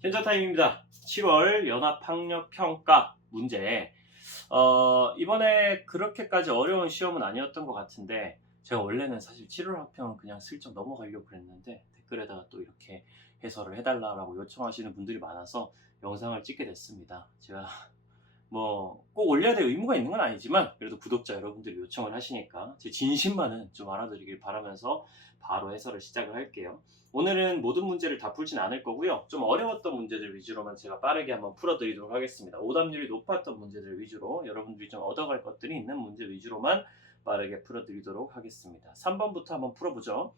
현자타임입니다. 7월 연합학력평가 문제. 이번에 그렇게까지 어려운 시험은 아니었던 것 같은데, 제가 원래는 사실 7월 학평은 그냥 슬쩍 넘어가려고 그랬는데, 댓글에다가 또 이렇게 해설을 해달라고 요청하시는 분들이 많아서 영상을 찍게 됐습니다. 제가 뭐 꼭 올려야 될 의무가 있는 건 아니지만, 그래도 구독자 여러분들이 요청을 하시니까 제 진심만은 좀 알아드리길 바라면서 바로 해설을 시작을 할게요. 오늘은 모든 문제를 다 풀진 않을 거고요. 좀 어려웠던 문제들 위주로만 제가 빠르게 한번 풀어드리도록 하겠습니다. 오답률이 높았던 문제들 위주로, 여러분들이 좀 얻어갈 것들이 있는 문제 위주로만 빠르게 풀어드리도록 하겠습니다. 3번부터 한번 풀어보죠.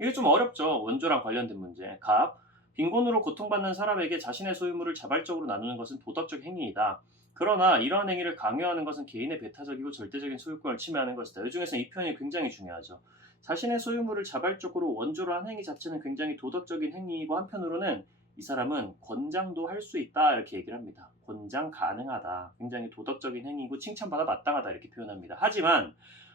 이게 좀 어렵죠. 원조랑 관련된 문제. 갑. 빈곤으로 고통받는 사람에게 자신의 소유물을 자발적으로 나누는 것은 도덕적 행위이다. 그러나 이러한 행위를 강요하는 것은 개인의 배타적이고 절대적인 소유권을 침해하는 것이다. 이 중에서 이 표현이 굉장히 중요하죠. 자신의 소유물을 자발적으로 원조로 한 행위 자체는 굉장히 도덕적인 행위이고, 한편으로는 이 사람은 권장도 할 수 있다 이렇게 얘기를 합니다. 권장 가능하다. 굉장히 도덕적인 행위이고 칭찬받아 마땅하다 이렇게 표현합니다. 하지만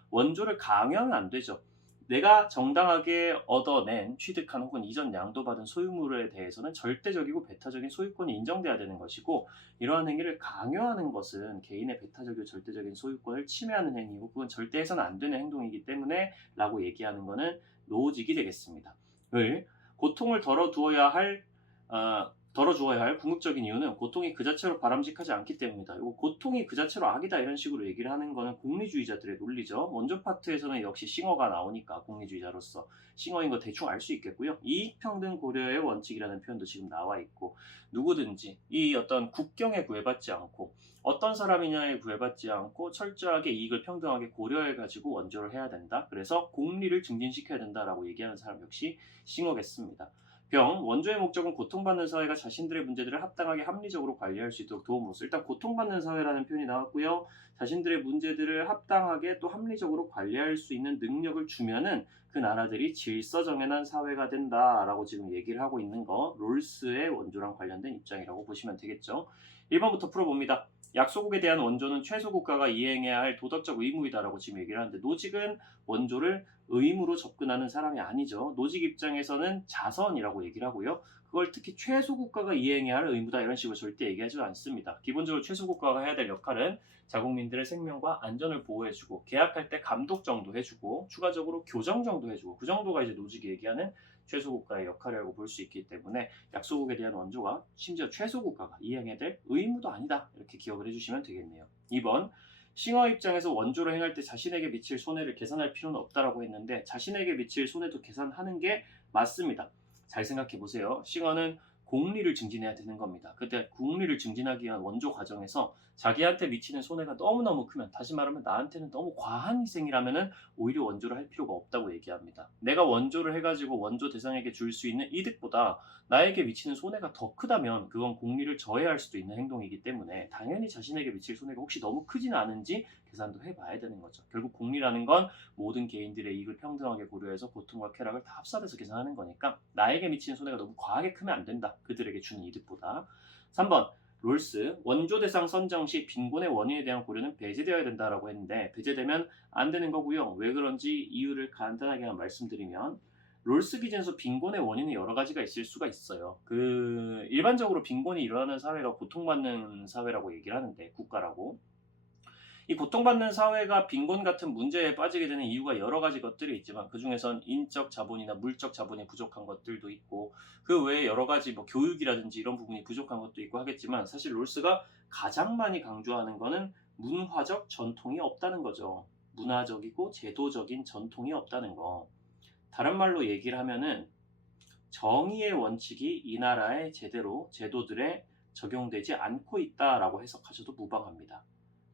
원조를 강요하면 안 되죠. 내가 정당하게 얻어낸, 취득한 혹은 이전 양도받은 소유물에 대해서는 절대적이고 배타적인 소유권이 인정돼야 되는 것이고, 이러한 행위를 강요하는 것은 개인의 배타적이고 절대적인 소유권을 침해하는 행위고, 그건 절대 해서는 안 되는 행동이기 때문에 라고 얘기하는 것은 노직이 되겠습니다. 을 고통을 덜어주어야 할 궁극적인 이유는 고통이 그 자체로 바람직하지 않기 때문이다. 이거 고통이 그 자체로 악이다 이런 식으로 얘기를 하는 거는 공리주의자들의 논리죠. 원조 파트에서는 역시 싱어가 나오니까 공리주의자로서 싱어인 거 대충 알 수 있겠고요. 이익평등 고려의 원칙이라는 표현도 지금 나와 있고, 누구든지 이 어떤 국경에 구애받지 않고 어떤 사람이냐에 구애받지 않고 철저하게 이익을 평등하게 고려해가지고 원조를 해야 된다. 그래서 공리를 증진시켜야 된다라고 얘기하는 사람 역시 싱어겠습니다. 병, 원조의 목적은 고통받는 사회가 자신들의 문제들을 합당하게 합리적으로 관리할 수 있도록 도움으로써, 일단 고통받는 사회라는 표현이 나왔고요. 자신들의 문제들을 합당하게 또 합리적으로 관리할 수 있는 능력을 주면은 그 나라들이 질서 정연한 사회가 된다라고 지금 얘기를 하고 있는 거, 롤스의 원조랑 관련된 입장이라고 보시면 되겠죠. 1번부터 풀어봅니다. 약소국에 대한 원조는 최소국가가 이행해야 할 도덕적 의무이다라고 지금 얘기를 하는데, 노직은 원조를 의무로 접근하는 사람이 아니죠. 노직 입장에서는 자선이라고 얘기를 하고요. 그걸 특히 최소국가가 이행해야 할 의무다 이런 식으로 절대 얘기하지 않습니다. 기본적으로 최소국가가 해야 될 역할은 자국민들의 생명과 안전을 보호해주고, 계약할 때 감독 정도 해주고, 추가적으로 교정 정도 해주고, 그 정도가 이제 노직이 얘기하는 최소국가의 역할이라고 볼 수 있기 때문에, 약소국에 대한 원조가 심지어 최소국가가 이행해야 될 의무도 아니다 이렇게 기억을 해주시면 되겠네요. 2번, 싱어 입장에서 원조로 행할 때 자신에게 미칠 손해를 계산할 필요는 없다라고 했는데, 자신에게 미칠 손해도 계산하는 게 맞습니다. 잘 생각해 보세요. 싱어는 공리를 증진해야 되는 겁니다. 그때 공리를 증진하기 위한 원조 과정에서 자기한테 미치는 손해가 너무너무 크면, 다시 말하면 나한테는 너무 과한 희생이라면은 오히려 원조를 할 필요가 없다고 얘기합니다. 내가 원조를 해가지고 원조 대상에게 줄 수 있는 이득보다 나에게 미치는 손해가 더 크다면 그건 공리를 저해할 수도 있는 행동이기 때문에, 당연히 자신에게 미칠 손해가 혹시 너무 크지는 않은지 계산도 해봐야 되는 거죠. 결국 공리라는 건 모든 개인들의 이익을 평등하게 고려해서 고통과 쾌락을 다 합산해서 계산하는 거니까, 나에게 미치는 손해가 너무 과하게 크면 안 된다. 그들에게 주는 이득보다. 3번, 롤스, 원조 대상 선정 시 빈곤의 원인에 대한 고려는 배제되어야 된다라고 했는데, 배제되면 안 되는 거고요. 왜 그런지 이유를 간단하게 말씀드리면, 롤스 기준에서 빈곤의 원인은 여러 가지가 있을 수가 있어요. 일반적으로 빈곤이 일어나는 사회가 고통받는 사회라고 얘기를 하는데, 국가라고. 이 고통받는 사회가 빈곤 같은 문제에 빠지게 되는 이유가 여러 가지 것들이 있지만, 그 중에선 인적 자본이나 물적 자본이 부족한 것들도 있고, 그 외에 여러 가지 뭐 교육이라든지 이런 부분이 부족한 것도 있고 하겠지만, 사실 롤스가 가장 많이 강조하는 거는 문화적 전통이 없다는 거죠. 문화적이고 제도적인 전통이 없다는 거. 다른 말로 얘기를 하면은, 정의의 원칙이 이 나라의 제대로 제도들에 적용되지 않고 있다라고 해석하셔도 무방합니다.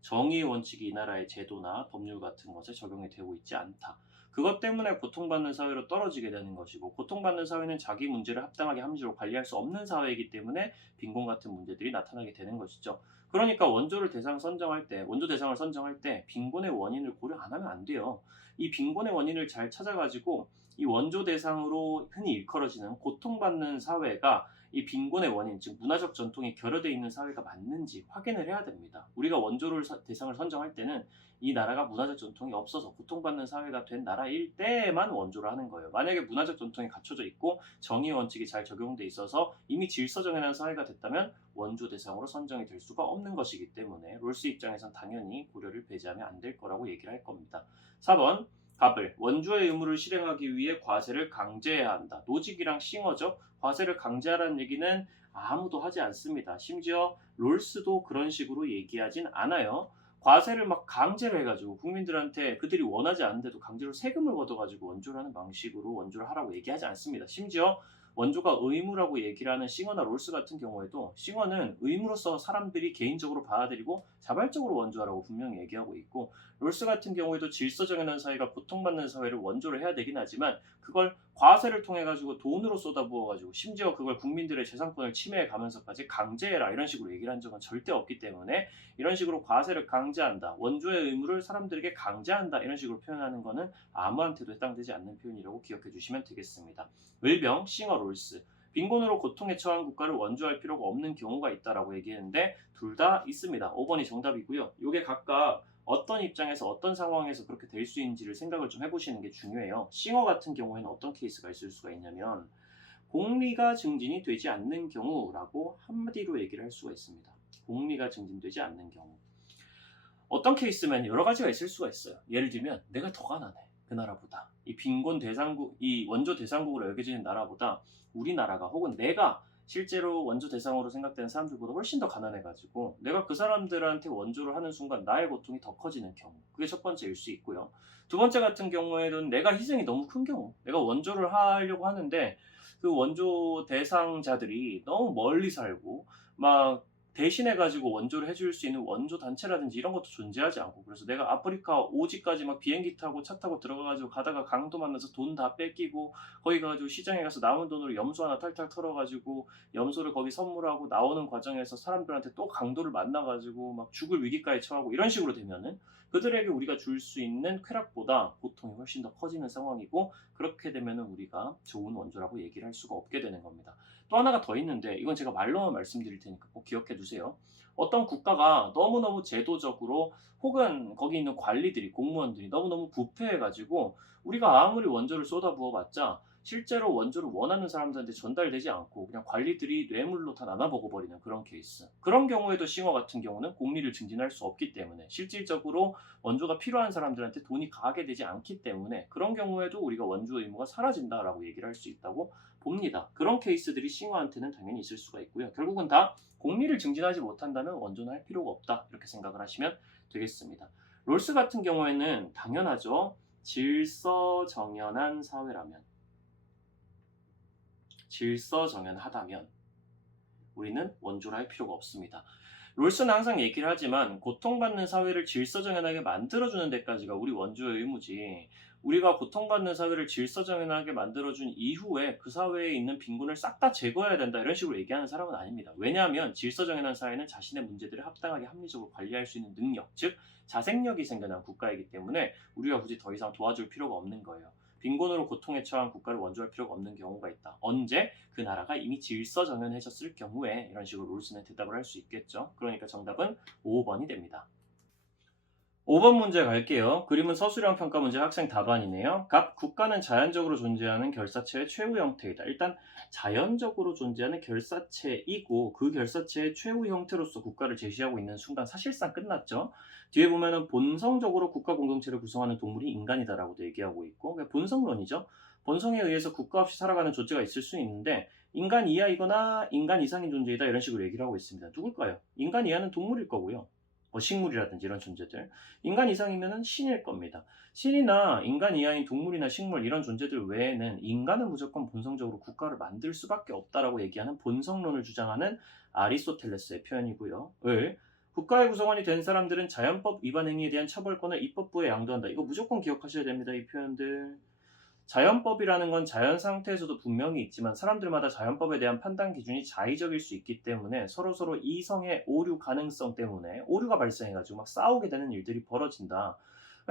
정의의 원칙이 이 나라의 제도나 법률 같은 것에 적용이 되고 있지 않다. 그것 때문에 고통받는 사회로 떨어지게 되는 것이고, 고통받는 사회는 자기 문제를 합당하게 합리적으로 관리할 수 없는 사회이기 때문에 빈곤 같은 문제들이 나타나게 되는 것이죠. 그러니까 원조 대상을 선정할 때 빈곤의 원인을 고려 안 하면 안 돼요. 이 빈곤의 원인을 잘 찾아가지고, 이 원조 대상으로 흔히 일컬어지는 고통받는 사회가 이 빈곤의 원인, 즉 문화적 전통이 결여되어 있는 사회가 맞는지 확인을 해야 됩니다. 우리가 원조를 대상을 선정할 때는 이 나라가 문화적 전통이 없어서 고통받는 사회가 된 나라일 때에만 원조를 하는 거예요. 만약에 문화적 전통이 갖춰져 있고 정의 원칙이 잘 적용돼 있어서 이미 질서정연한 사회가 됐다면 원조 대상으로 선정이 될 수가 없는 것이기 때문에 롤스 입장에선 당연히 고려를 배제하면 안 될 거라고 얘기를 할 겁니다. 4번 갑을 원조의 의무를 실행하기 위해 과세를 강제해야 한다. 노직이랑 싱어죠. 과세를 강제하라는 얘기는 아무도 하지 않습니다. 심지어 롤스도 그런 식으로 얘기하진 않아요. 과세를 막 강제로 해가지고 국민들한테 그들이 원하지 않는데도 강제로 세금을 걷어가지고 원조를 하는 방식으로 원조를 하라고 얘기하지 않습니다. 심지어 원조가 의무라고 얘기를 하는 싱어나 롤스 같은 경우에도 싱어는 의무로서 사람들이 개인적으로 받아들이고 자발적으로 원조하라고 분명히 얘기하고 있고, 롤스 같은 경우에도 질서정연한 사회가 고통받는 사회를 원조를 해야 되긴 하지만 그걸 과세를 통해 가지고 돈으로 쏟아부어 가지고 심지어 그걸 국민들의 재산권을 침해해 가면서까지 강제해라 이런 식으로 얘기를 한 적은 절대 없기 때문에, 이런 식으로 과세를 강제한다, 원조의 의무를 사람들에게 강제한다 이런 식으로 표현하는 거는 아무한테도 해당되지 않는 표현이라고 기억해 주시면 되겠습니다. 을병, 싱어, 롤스. 빈곤으로 고통에 처한 국가를 원조할 필요가 없는 경우가 있다라고 얘기했는데 둘 다 있습니다. 5번이 정답이고요. 이게 각각 어떤 입장에서 어떤 상황에서 그렇게 될 수 있는지를 생각을 좀 해보시는 게 중요해요. 싱어 같은 경우에는 어떤 케이스가 있을 수가 있냐면 공리가 증진이 되지 않는 경우라고 한마디로 얘기를 할 수가 있습니다. 공리가 증진되지 않는 경우. 어떤 케이스면 여러 가지가 있을 수가 있어요. 예를 들면 내가 더 가난해. 그 나라보다. 이 빈곤 대상국, 이 원조 대상국으로 여겨지는 나라보다 우리나라가 혹은 내가 실제로 원조 대상으로 생각되는 사람들보다 훨씬 더 가난해가지고 내가 그 사람들한테 원조를 하는 순간 나의 고통이 더 커지는 경우. 그게 첫 번째일 수 있고요. 두 번째 같은 경우에는 내가 희생이 너무 큰 경우. 내가 원조를 하려고 하는데 그 원조 대상자들이 너무 멀리 살고 막 대신해가지고 원조를 해줄 수 있는 원조 단체라든지 이런 것도 존재하지 않고, 그래서 내가 아프리카 오지까지 막 비행기 타고 차 타고 들어가가지고 가다가 강도 만나서 돈 다 뺏기고 거기 가가지고 시장에 가서 남은 돈으로 염소 하나 탈탈 털어가지고 염소를 거기 선물하고 나오는 과정에서 사람들한테 또 강도를 만나가지고 막 죽을 위기까지 처하고 이런 식으로 되면은 그들에게 우리가 줄 수 있는 쾌락보다 고통이 훨씬 더 커지는 상황이고, 그렇게 되면은 우리가 좋은 원조라고 얘기를 할 수가 없게 되는 겁니다. 또 하나가 더 있는데 이건 제가 말로만 말씀드릴 테니까 꼭 기억해 두세요. 어떤 국가가 너무너무 제도적으로 혹은 거기 있는 관리들이, 공무원들이 너무너무 부패해가지고 우리가 아무리 원조를 쏟아부어봤자 실제로 원조를 원하는 사람들한테 전달되지 않고 그냥 관리들이 뇌물로 다 나눠먹어버리는 그런 케이스. 그런 경우에도 싱어 같은 경우는 공리를 증진할 수 없기 때문에, 실질적으로 원조가 필요한 사람들한테 돈이 가게 되지 않기 때문에 그런 경우에도 우리가 원조 의무가 사라진다라고 얘기를 할 수 있다고 봅니다. 그런 케이스들이 싱어한테는 당연히 있을 수가 있고요. 결국은 다 공리를 증진하지 못한다면 원조는 할 필요가 없다 이렇게 생각을 하시면 되겠습니다. 롤스 같은 경우에는 당연하죠. 질서정연하다면 우리는 원조를 할 필요가 없습니다. 롤스는 항상 얘기를 하지만 고통받는 사회를 질서정연하게 만들어주는 데까지가 우리 원조의 의무지, 우리가 고통받는 사회를 질서정연하게 만들어준 이후에 그 사회에 있는 빈곤을 싹 다 제거해야 된다 이런 식으로 얘기하는 사람은 아닙니다. 왜냐하면 질서정연한 사회는 자신의 문제들을 합당하게 합리적으로 관리할 수 있는 능력, 즉 자생력이 생겨난 국가이기 때문에 우리가 굳이 더 이상 도와줄 필요가 없는 거예요. 빈곤으로 고통에 처한 국가를 원조할 필요가 없는 경우가 있다. 언제? 그 나라가 이미 질서정연해졌을 경우에 이런 식으로 롤스는 대답을 할 수 있겠죠. 그러니까 정답은 5번이 됩니다. 5번 문제 갈게요. 그림은 서술형 평가 문제 학생 답안이네요. 갑, 국가는 자연적으로 존재하는 결사체의 최후 형태이다. 일단 자연적으로 존재하는 결사체이고 그 결사체의 최후 형태로서 국가를 제시하고 있는 순간 사실상 끝났죠. 뒤에 보면은 본성적으로 국가 공동체를 구성하는 동물이 인간이다라고도 얘기하고 있고, 그게 본성론이죠. 본성에 의해서 국가 없이 살아가는 존재가 있을 수 있는데 인간 이하이거나 인간 이상인 존재이다 이런 식으로 얘기를 하고 있습니다. 누굴까요? 인간 이하는 동물일 거고요. 식물이라든지 이런 존재들. 인간 이상이면은 신일 겁니다. 신이나 인간 이하인 동물이나 식물 이런 존재들 외에는 인간은 무조건 본성적으로 국가를 만들 수밖에 없다라고 얘기하는 본성론을 주장하는 아리스토텔레스의 표현이고요. 을, 국가의 구성원이 된 사람들은 자연법 위반 행위에 대한 처벌권을 입법부에 양도한다. 이거 무조건 기억하셔야 됩니다. 이 표현들. 자연법이라는 건 자연 상태에서도 분명히 있지만 사람들마다 자연법에 대한 판단 기준이 자의적일 수 있기 때문에 서로서로 이성의 오류 가능성 때문에 오류가 발생해가지고 막 싸우게 되는 일들이 벌어진다.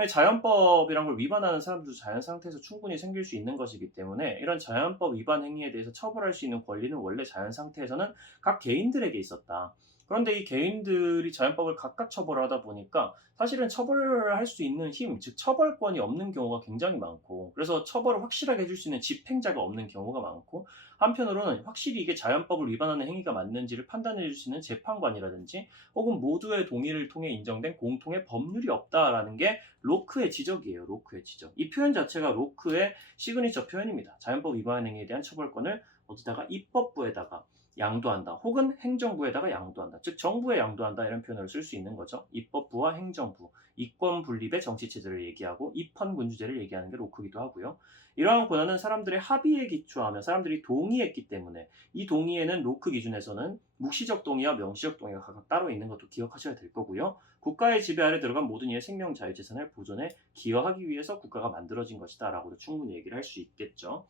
자연법이란 걸 위반하는 사람들도 자연 상태에서 충분히 생길 수 있는 것이기 때문에 이런 자연법 위반 행위에 대해서 처벌할 수 있는 권리는 원래 자연 상태에서는 각 개인들에게 있었다. 그런데 이 개인들이 자연법을 각각 처벌을 하다 보니까 사실은 처벌을 할 수 있는 힘, 즉 처벌권이 없는 경우가 굉장히 많고, 그래서 처벌을 확실하게 해줄 수 있는 집행자가 없는 경우가 많고, 한편으로는 확실히 이게 자연법을 위반하는 행위가 맞는지를 판단해 줄 수 있는 재판관이라든지 혹은 모두의 동의를 통해 인정된 공통의 법률이 없다라는 게 로크의 지적이에요. 로크의 지적. 이 표현 자체가 로크의 시그니처 표현입니다. 자연법 위반 행위에 대한 처벌권을 어디다가 입법부에다가 양도한다. 혹은 행정부에다가 양도한다. 즉 정부에 양도한다 이런 표현을 쓸 수 있는 거죠. 입법부와 행정부, 이권 분립의 정치체제를 얘기하고 입헌군주제를 얘기하는 게 로크기도 하고요. 이러한 권한은 사람들의 합의에 기초하며 사람들이 동의했기 때문에 이 동의에는 로크 기준에서는 묵시적 동의와 명시적 동의가 각각 따로 있는 것도 기억하셔야 될 거고요. 국가의 지배 아래 들어간 모든 이의 생명 자유재산을 보존해 기여하기 위해서 국가가 만들어진 것이다 라고도 충분히 얘기를 할 수 있겠죠.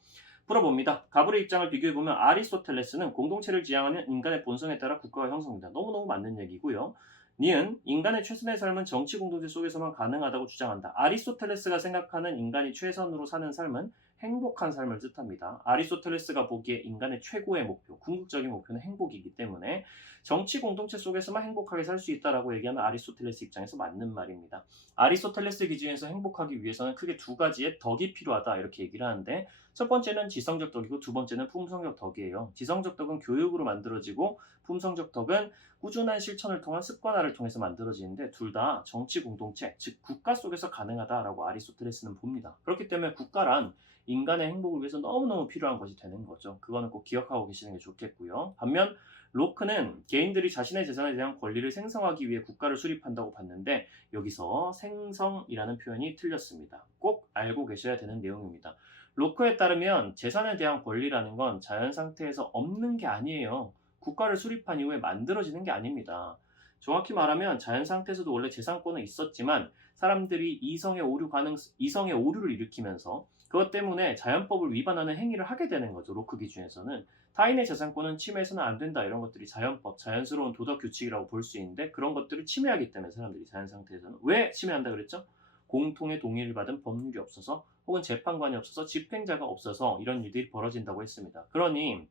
풀어봅니다. 가불의 입장을 비교해보면 아리스토텔레스는 공동체를 지향하는 인간의 본성에 따라 국가가 형성된다. 너무너무 맞는 얘기고요. 니은 인간의 최선의 삶은 정치 공동체 속에서만 가능하다고 주장한다. 아리스토텔레스가 생각하는 인간이 최선으로 사는 삶은 행복한 삶을 뜻합니다. 아리스토텔레스가 보기에 인간의 최고의 목표, 궁극적인 목표는 행복이기 때문에 정치 공동체 속에서만 행복하게 살 수 있다라고 얘기하는 아리스토텔레스 입장에서 맞는 말입니다. 아리스토텔레스 기준에서 행복하기 위해서는 크게 두 가지의 덕이 필요하다 이렇게 얘기를 하는데, 첫 번째는 지성적 덕이고 두 번째는 품성적 덕이에요. 지성적 덕은 교육으로 만들어지고 품성적 덕은 꾸준한 실천을 통한 습관화를 통해서 만들어지는데 둘 다 정치 공동체, 즉 국가 속에서 가능하다라고 아리스토텔레스는 봅니다. 그렇기 때문에 국가란 인간의 행복을 위해서 너무너무 필요한 것이 되는 거죠. 그거는 꼭 기억하고 계시는 게 좋겠고요. 반면 로크는 개인들이 자신의 재산에 대한 권리를 생성하기 위해 국가를 수립한다고 봤는데 여기서 생성이라는 표현이 틀렸습니다. 꼭 알고 계셔야 되는 내용입니다. 로크에 따르면 재산에 대한 권리라는 건 자연 상태에서 없는 게 아니에요. 국가를 수립한 이후에 만들어지는 게 아닙니다. 정확히 말하면 자연 상태에서도 원래 재산권은 있었지만 사람들이 이성의 오류를 일으키면서 그것 때문에 자연법을 위반하는 행위를 하게 되는 거죠. 로크 기준에서는. 타인의 재산권은 침해해서는 안 된다. 이런 것들이 자연법, 자연스러운 도덕 규칙이라고 볼 수 있는데 그런 것들을 침해하기 때문에 사람들이 자연 상태에서는. 왜 침해한다 그랬죠? 공통의 동의를 받은 법률이 없어서 혹은 재판관이 없어서 집행자가 없어서 이런 일들이 벌어진다고 했습니다. 그러니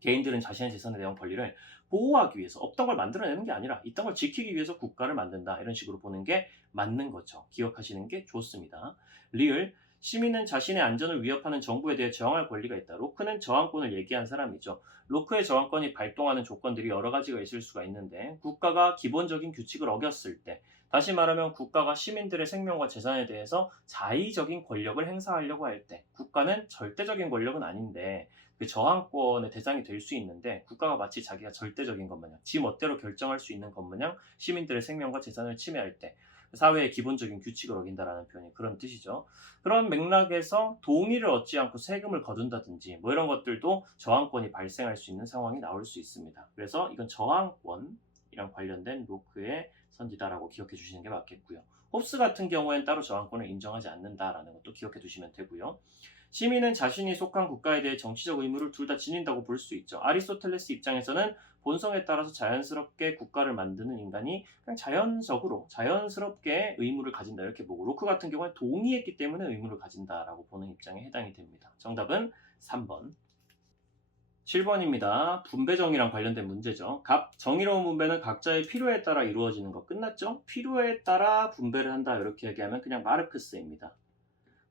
개인들은 자신의 재산에 대한 권리를 보호하기 위해서 없던 걸 만들어내는 게 아니라 있던 걸 지키기 위해서 국가를 만든다. 이런 식으로 보는 게 맞는 거죠. 기억하시는 게 좋습니다. 리을 시민은 자신의 안전을 위협하는 정부에 대해 저항할 권리가 있다. 로크는 저항권을 얘기한 사람이죠. 로크의 저항권이 발동하는 조건들이 여러 가지가 있을 수가 있는데 국가가 기본적인 규칙을 어겼을 때, 다시 말하면 국가가 시민들의 생명과 재산에 대해서 자의적인 권력을 행사하려고 할 때, 국가는 절대적인 권력은 아닌데 그 저항권의 대상이 될 수 있는데 국가가 마치 자기가 절대적인 것 마냥 지 멋대로 결정할 수 있는 것 마냥 시민들의 생명과 재산을 침해할 때 사회의 기본적인 규칙을 어긴다라는 표현이 그런 뜻이죠. 그런 맥락에서 동의를 얻지 않고 세금을 거둔다든지 뭐 이런 것들도 저항권이 발생할 수 있는 상황이 나올 수 있습니다. 그래서 이건 저항권이랑 관련된 로크의 선지다라고 기억해 주시는 게 맞겠고요. 홉스 같은 경우에는 따로 저항권을 인정하지 않는다라는 것도 기억해 두시면 되고요. 시민은 자신이 속한 국가에 대해 정치적 의무를 둘 다 지닌다고 볼 수 있죠. 아리스토텔레스 입장에서는 본성에 따라서 자연스럽게 국가를 만드는 인간이 그냥 자연스럽게 의무를 가진다 이렇게 보고, 로크 같은 경우는 동의했기 때문에 의무를 가진다라고 보는 입장에 해당이 됩니다. 정답은 3번. 7번입니다. 분배정의랑 관련된 문제죠. 정의로운 분배는 각자의 필요에 따라 이루어지는 거 끝났죠? 필요에 따라 분배를 한다 이렇게 얘기하면 그냥 마르크스입니다.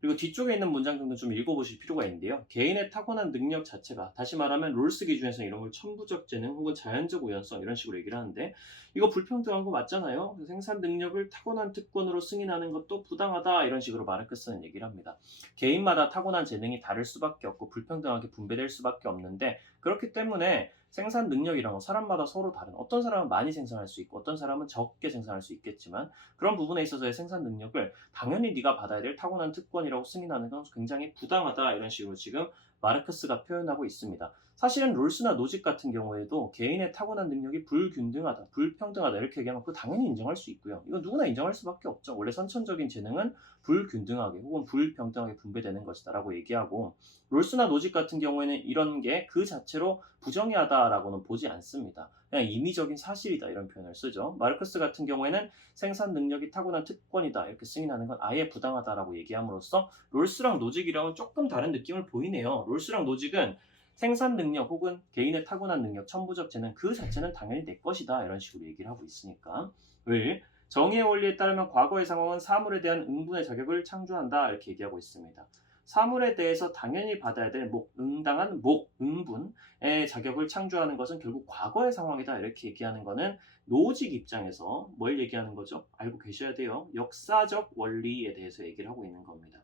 그리고 뒤쪽에 있는 문장들도 좀 읽어보실 필요가 있는데요. 개인의 타고난 능력 자체가, 다시 말하면 롤스 기준에서 이런 걸 천부적 재능 혹은 자연적 우연성 이런 식으로 얘기를 하는데 이거 불평등한 거 맞잖아요. 생산 능력을 타고난 특권으로 승인하는 것도 부당하다 이런 식으로 마르크스는 얘기를 합니다. 개인마다 타고난 재능이 다를 수밖에 없고 불평등하게 분배될 수밖에 없는데 그렇기 때문에 생산 능력이란 건 사람마다 서로 다른, 어떤 사람은 많이 생산할 수 있고 어떤 사람은 적게 생산할 수 있겠지만 그런 부분에 있어서의 생산 능력을 당연히 네가 받아야 될 타고난 특권이라고 승인하는 건 굉장히 부당하다 이런 식으로 지금 마르크스가 표현하고 있습니다. 사실은 롤스나 노직 같은 경우에도 개인의 타고난 능력이 불균등하다, 불평등하다 이렇게 얘기하면 그거 당연히 인정할 수 있고요. 이건 누구나 인정할 수밖에 없죠. 원래 선천적인 재능은 불균등하게 혹은 불평등하게 분배되는 것이다라고 얘기하고 롤스나 노직 같은 경우에는 이런 게 그 자체로 부정의하다라고는 보지 않습니다. 그냥 임의적인 사실이다 이런 표현을 쓰죠. 마르크스 같은 경우에는 생산 능력이 타고난 특권이다 이렇게 승인하는 건 아예 부당하다라고 얘기함으로써 롤스랑 노직이랑은 조금 다른 느낌을 보이네요. 롤스랑 노직은 생산 능력 혹은 개인의 타고난 능력, 천부적 재능 그 자체는 당연히 내 것이다 이런 식으로 얘기를 하고 있으니까 을 정의의 원리에 따르면 과거의 상황은 사물에 대한 응분의 자격을 창조한다 이렇게 얘기하고 있습니다. 사물에 대해서 당연히 받아야 될 응당한 응분의 자격을 창조하는 것은 결국 과거의 상황이다 이렇게 얘기하는 거는 노직 입장에서 뭘 얘기하는 거죠? 알고 계셔야 돼요. 역사적 원리에 대해서 얘기를 하고 있는 겁니다.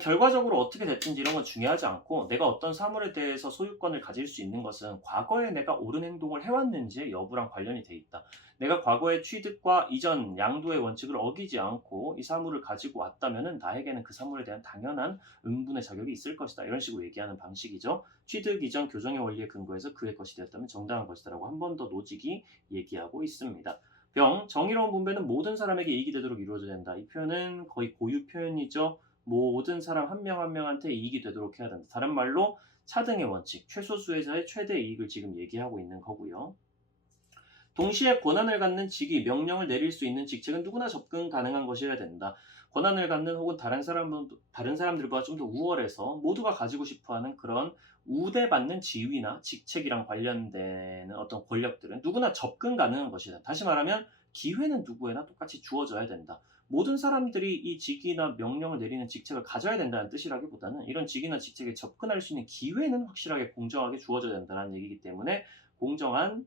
결과적으로 어떻게 됐든지 이런 건 중요하지 않고 내가 어떤 사물에 대해서 소유권을 가질 수 있는 것은 과거에 내가 옳은 행동을 해왔는지의 여부랑 관련이 돼 있다. 내가 과거의 취득과 이전 양도의 원칙을 어기지 않고 이 사물을 가지고 왔다면 나에게는 그 사물에 대한 당연한 응분의 자격이 있을 것이다. 이런 식으로 얘기하는 방식이죠. 취득 이전 교정의 원리에 근거해서 그의 것이 되었다면 정당한 것이다라고 한 번 더 노직이 얘기하고 있습니다. 정의로운 분배는 모든 사람에게 이익이 되도록 이루어져야 된다. 이 표현은 거의 고유 표현이죠. 모든 사람 한 명 한 명한테 이익이 되도록 해야 된다. 다른 말로 차등의 원칙, 최소수에서의 최대 이익을 지금 얘기하고 있는 거고요. 동시에 권한을 갖는 직위, 명령을 내릴 수 있는 직책은 누구나 접근 가능한 것이어야 된다. 권한을 갖는 혹은 다른 사람들보다 좀 더 우월해서 모두가 가지고 싶어하는 그런 우대받는 지위나 직책이랑 관련되는 어떤 권력들은 누구나 접근 가능한 것이다. 다시 말하면 기회는 누구에나 똑같이 주어져야 된다. 모든 사람들이 이 직위나 명령을 내리는 직책을 가져야 된다는 뜻이라기보다는 이런 직위나 직책에 접근할 수 있는 기회는 확실하게 공정하게 주어져야 된다는 얘기이기 때문에 공정한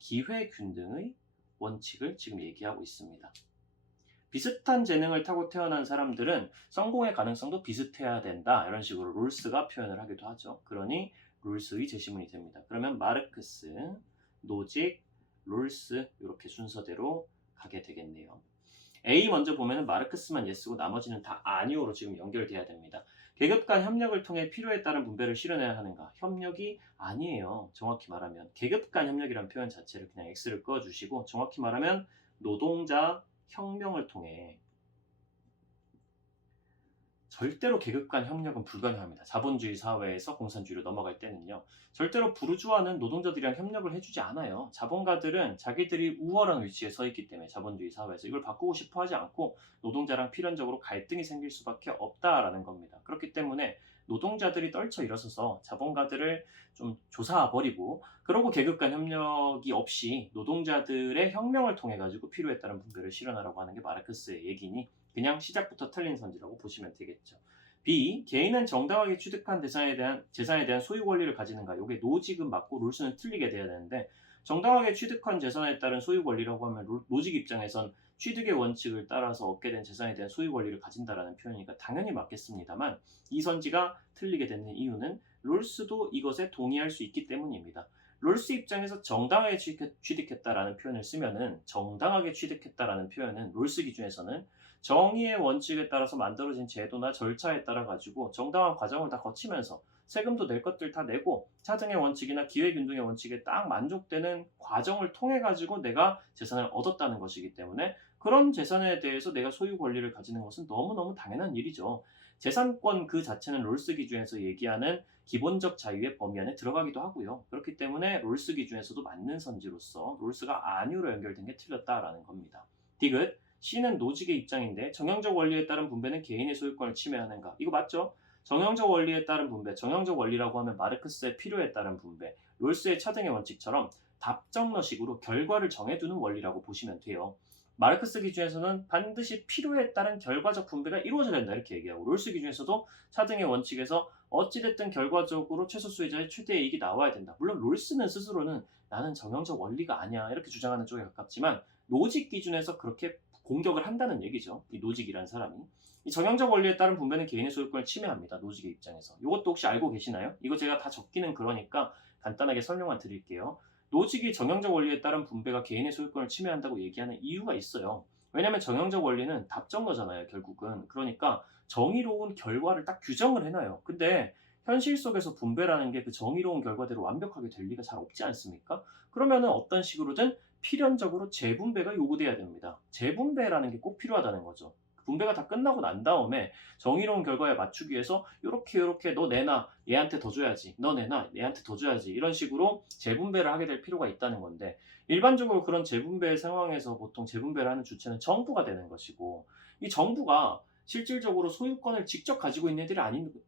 기회균등의 원칙을 지금 얘기하고 있습니다. 비슷한 재능을 타고 태어난 사람들은 성공의 가능성도 비슷해야 된다. 이런 식으로 롤스가 표현을 하기도 하죠. 그러니 롤스의 제시문이 됩니다. 그러면 마르크스, 노직, 롤스 이렇게 순서대로 가게 되겠네요. A 먼저 보면 마르크스만 예쓰고 나머지는 다 아니오로 지금 연결돼야 됩니다. 계급 간 협력을 통해 필요에 따른 분배를 실현해야 하는가? 협력이 아니에요. 정확히 말하면 계급 간 협력이라는 표현 자체를 그냥 X를 꺼주시고 정확히 말하면 노동자 혁명을 통해 절대로 계급 간 협력은 불가능합니다. 자본주의 사회에서 공산주의로 넘어갈 때는요. 절대로 부르주아는 노동자들이랑 협력을 해주지 않아요. 자본가들은 자기들이 우월한 위치에 서 있기 때문에 자본주의 사회에서 이걸 바꾸고 싶어 하지 않고 노동자랑 필연적으로 갈등이 생길 수밖에 없다라는 겁니다. 그렇기 때문에 노동자들이 떨쳐 일어서서 자본가들을 좀 조사버리고 그러고 계급 간 협력이 없이 노동자들의 혁명을 통해 가지고 필요에 따른 분배를 실현하라고 하는 게 마르크스의 얘기니 그냥 시작부터 틀린 선지라고 보시면 되겠죠. B. 개인은 정당하게 취득한 재산에 대한 소유 권리를 가지는가? 이게 노직은 맞고 롤스는 틀리게 돼야 되는데 정당하게 취득한 재산에 따른 소유 권리라고 하면 노직 입장에선 취득의 원칙을 따라서 얻게 된 재산에 대한 소유 권리를 가진다라는 표현이니까 당연히 맞겠습니다만 이 선지가 틀리게 되는 이유는 롤스도 이것에 동의할 수 있기 때문입니다. 롤스 입장에서 정당하게 취득했다라는 표현을 쓰면은 정당하게 취득했다라는 표현은 롤스 기준에서는 정의의 원칙에 따라서 만들어진 제도나 절차에 따라 가지고 정당한 과정을 다 거치면서 세금도 낼 것들 다 내고 차등의 원칙이나 기회균등의 원칙에 딱 만족되는 과정을 통해 가지고 내가 재산을 얻었다는 것이기 때문에 그런 재산에 대해서 내가 소유 권리를 가지는 것은 너무너무 당연한 일이죠. 재산권 그 자체는 롤스 기준에서 얘기하는 기본적 자유의 범위 안에 들어가기도 하고요. 그렇기 때문에 롤스 기준에서도 맞는 선지로서 롤스가 아니오로 연결된 게 틀렸다라는 겁니다. 디귿 C는 노직의 입장인데 정형적 원리에 따른 분배는 개인의 소유권을 침해하는가? 이거 맞죠? 정형적 원리에 따른 분배, 정형적 원리라고 하면 마르크스의 필요에 따른 분배, 롤스의 차등의 원칙처럼 답정너식으로 결과를 정해두는 원리라고 보시면 돼요. 마르크스 기준에서는 반드시 필요에 따른 결과적 분배가 이루어져야 된다 이렇게 얘기하고 롤스 기준에서도 차등의 원칙에서 어찌됐든 결과적으로 최소수의자의 최대 이익이 나와야 된다. 물론 롤스는 스스로는 나는 정형적 원리가 아니야 이렇게 주장하는 쪽에 가깝지만 노직 기준에서 그렇게 공격을 한다는 얘기죠. 이 노직이라는 사람이. 이 정형적 원리에 따른 분배는 개인의 소유권을 침해합니다. 노직의 입장에서. 이것도 혹시 알고 계시나요? 이거 제가 다 적기는 그러니까 간단하게 설명만 드릴게요. 노직이 정형적 원리에 따른 분배가 개인의 소유권을 침해한다고 얘기하는 이유가 있어요. 왜냐하면 정형적 원리는 답정너잖아요. 결국은. 그러니까 정의로운 결과를 딱 규정을 해놔요. 근데 현실 속에서 분배라는 게 그 정의로운 결과대로 완벽하게 될 리가 잘 없지 않습니까? 그러면은 어떤 식으로든 필연적으로 재분배가 요구돼야 됩니다. 재분배라는 게 꼭 필요하다는 거죠. 분배가 다 끝나고 난 다음에 정의로운 결과에 맞추기 위해서 요렇게 너 내놔 얘한테 더 줘야지 너 내놔 얘한테 더 줘야지 이런 식으로 재분배를 하게 될 필요가 있다는 건데 일반적으로 그런 재분배 상황에서 보통 재분배를 하는 주체는 정부가 되는 것이고 이 정부가 실질적으로 소유권을 직접 가지고 있는 애들이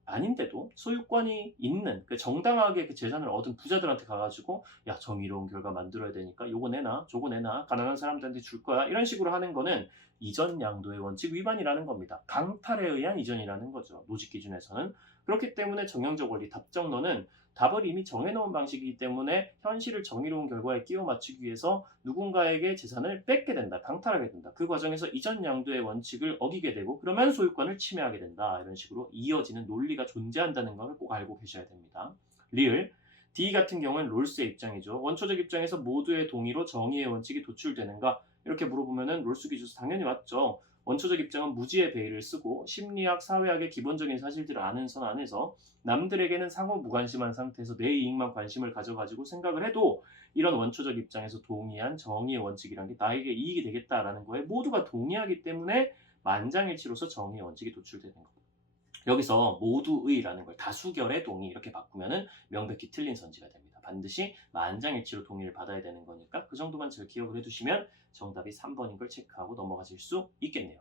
아닌데도 소유권이 있는 그 정당하게 그 재산을 얻은 부자들한테 가가지고 야 정의로운 결과 만들어야 되니까 요거 내놔 저거 내놔 가난한 사람들한테 줄 거야 이런 식으로 하는 거는 이전 양도의 원칙 위반이라는 겁니다. 강탈에 의한 이전이라는 거죠. 노직 기준에서는. 그렇기 때문에 정형적 원리 답정너는 답을 이미 정해놓은 방식이기 때문에 현실을 정의로운 결과에 끼워 맞추기 위해서 누군가에게 재산을 뺏게 된다. 강탈하게 된다. 그 과정에서 이전 양도의 원칙을 어기게 되고 그러면 소유권을 침해하게 된다. 이런 식으로 이어지는 논리가 존재한다는 것을 꼭 알고 계셔야 됩니다. 리을 D 같은 경우는 롤스의 입장이죠. 원초적 입장에서 모두의 동의로 정의의 원칙이 도출되는가? 이렇게 물어보면은 롤스 기준에서 당연히 맞죠. 원초적 입장은 무지의 베일을 쓰고 심리학, 사회학의 기본적인 사실들을 아는 선 안에서 남들에게는 상호 무관심한 상태에서 내 이익만 관심을 가져가지고 생각을 해도 이런 원초적 입장에서 동의한 정의의 원칙이란 게 나에게 이익이 되겠다라는 거에 모두가 동의하기 때문에 만장일치로서 정의의 원칙이 도출되는 겁니다. 여기서 모두의라는 걸 다수결의 동의 이렇게 바꾸면은 명백히 틀린 선지가 됩니다. 반드시 만장일치로 동의를 받아야 되는 거니까 그 정도만 잘 기억을 해두시면 정답이 3번인 걸 체크하고 넘어가실 수 있겠네요.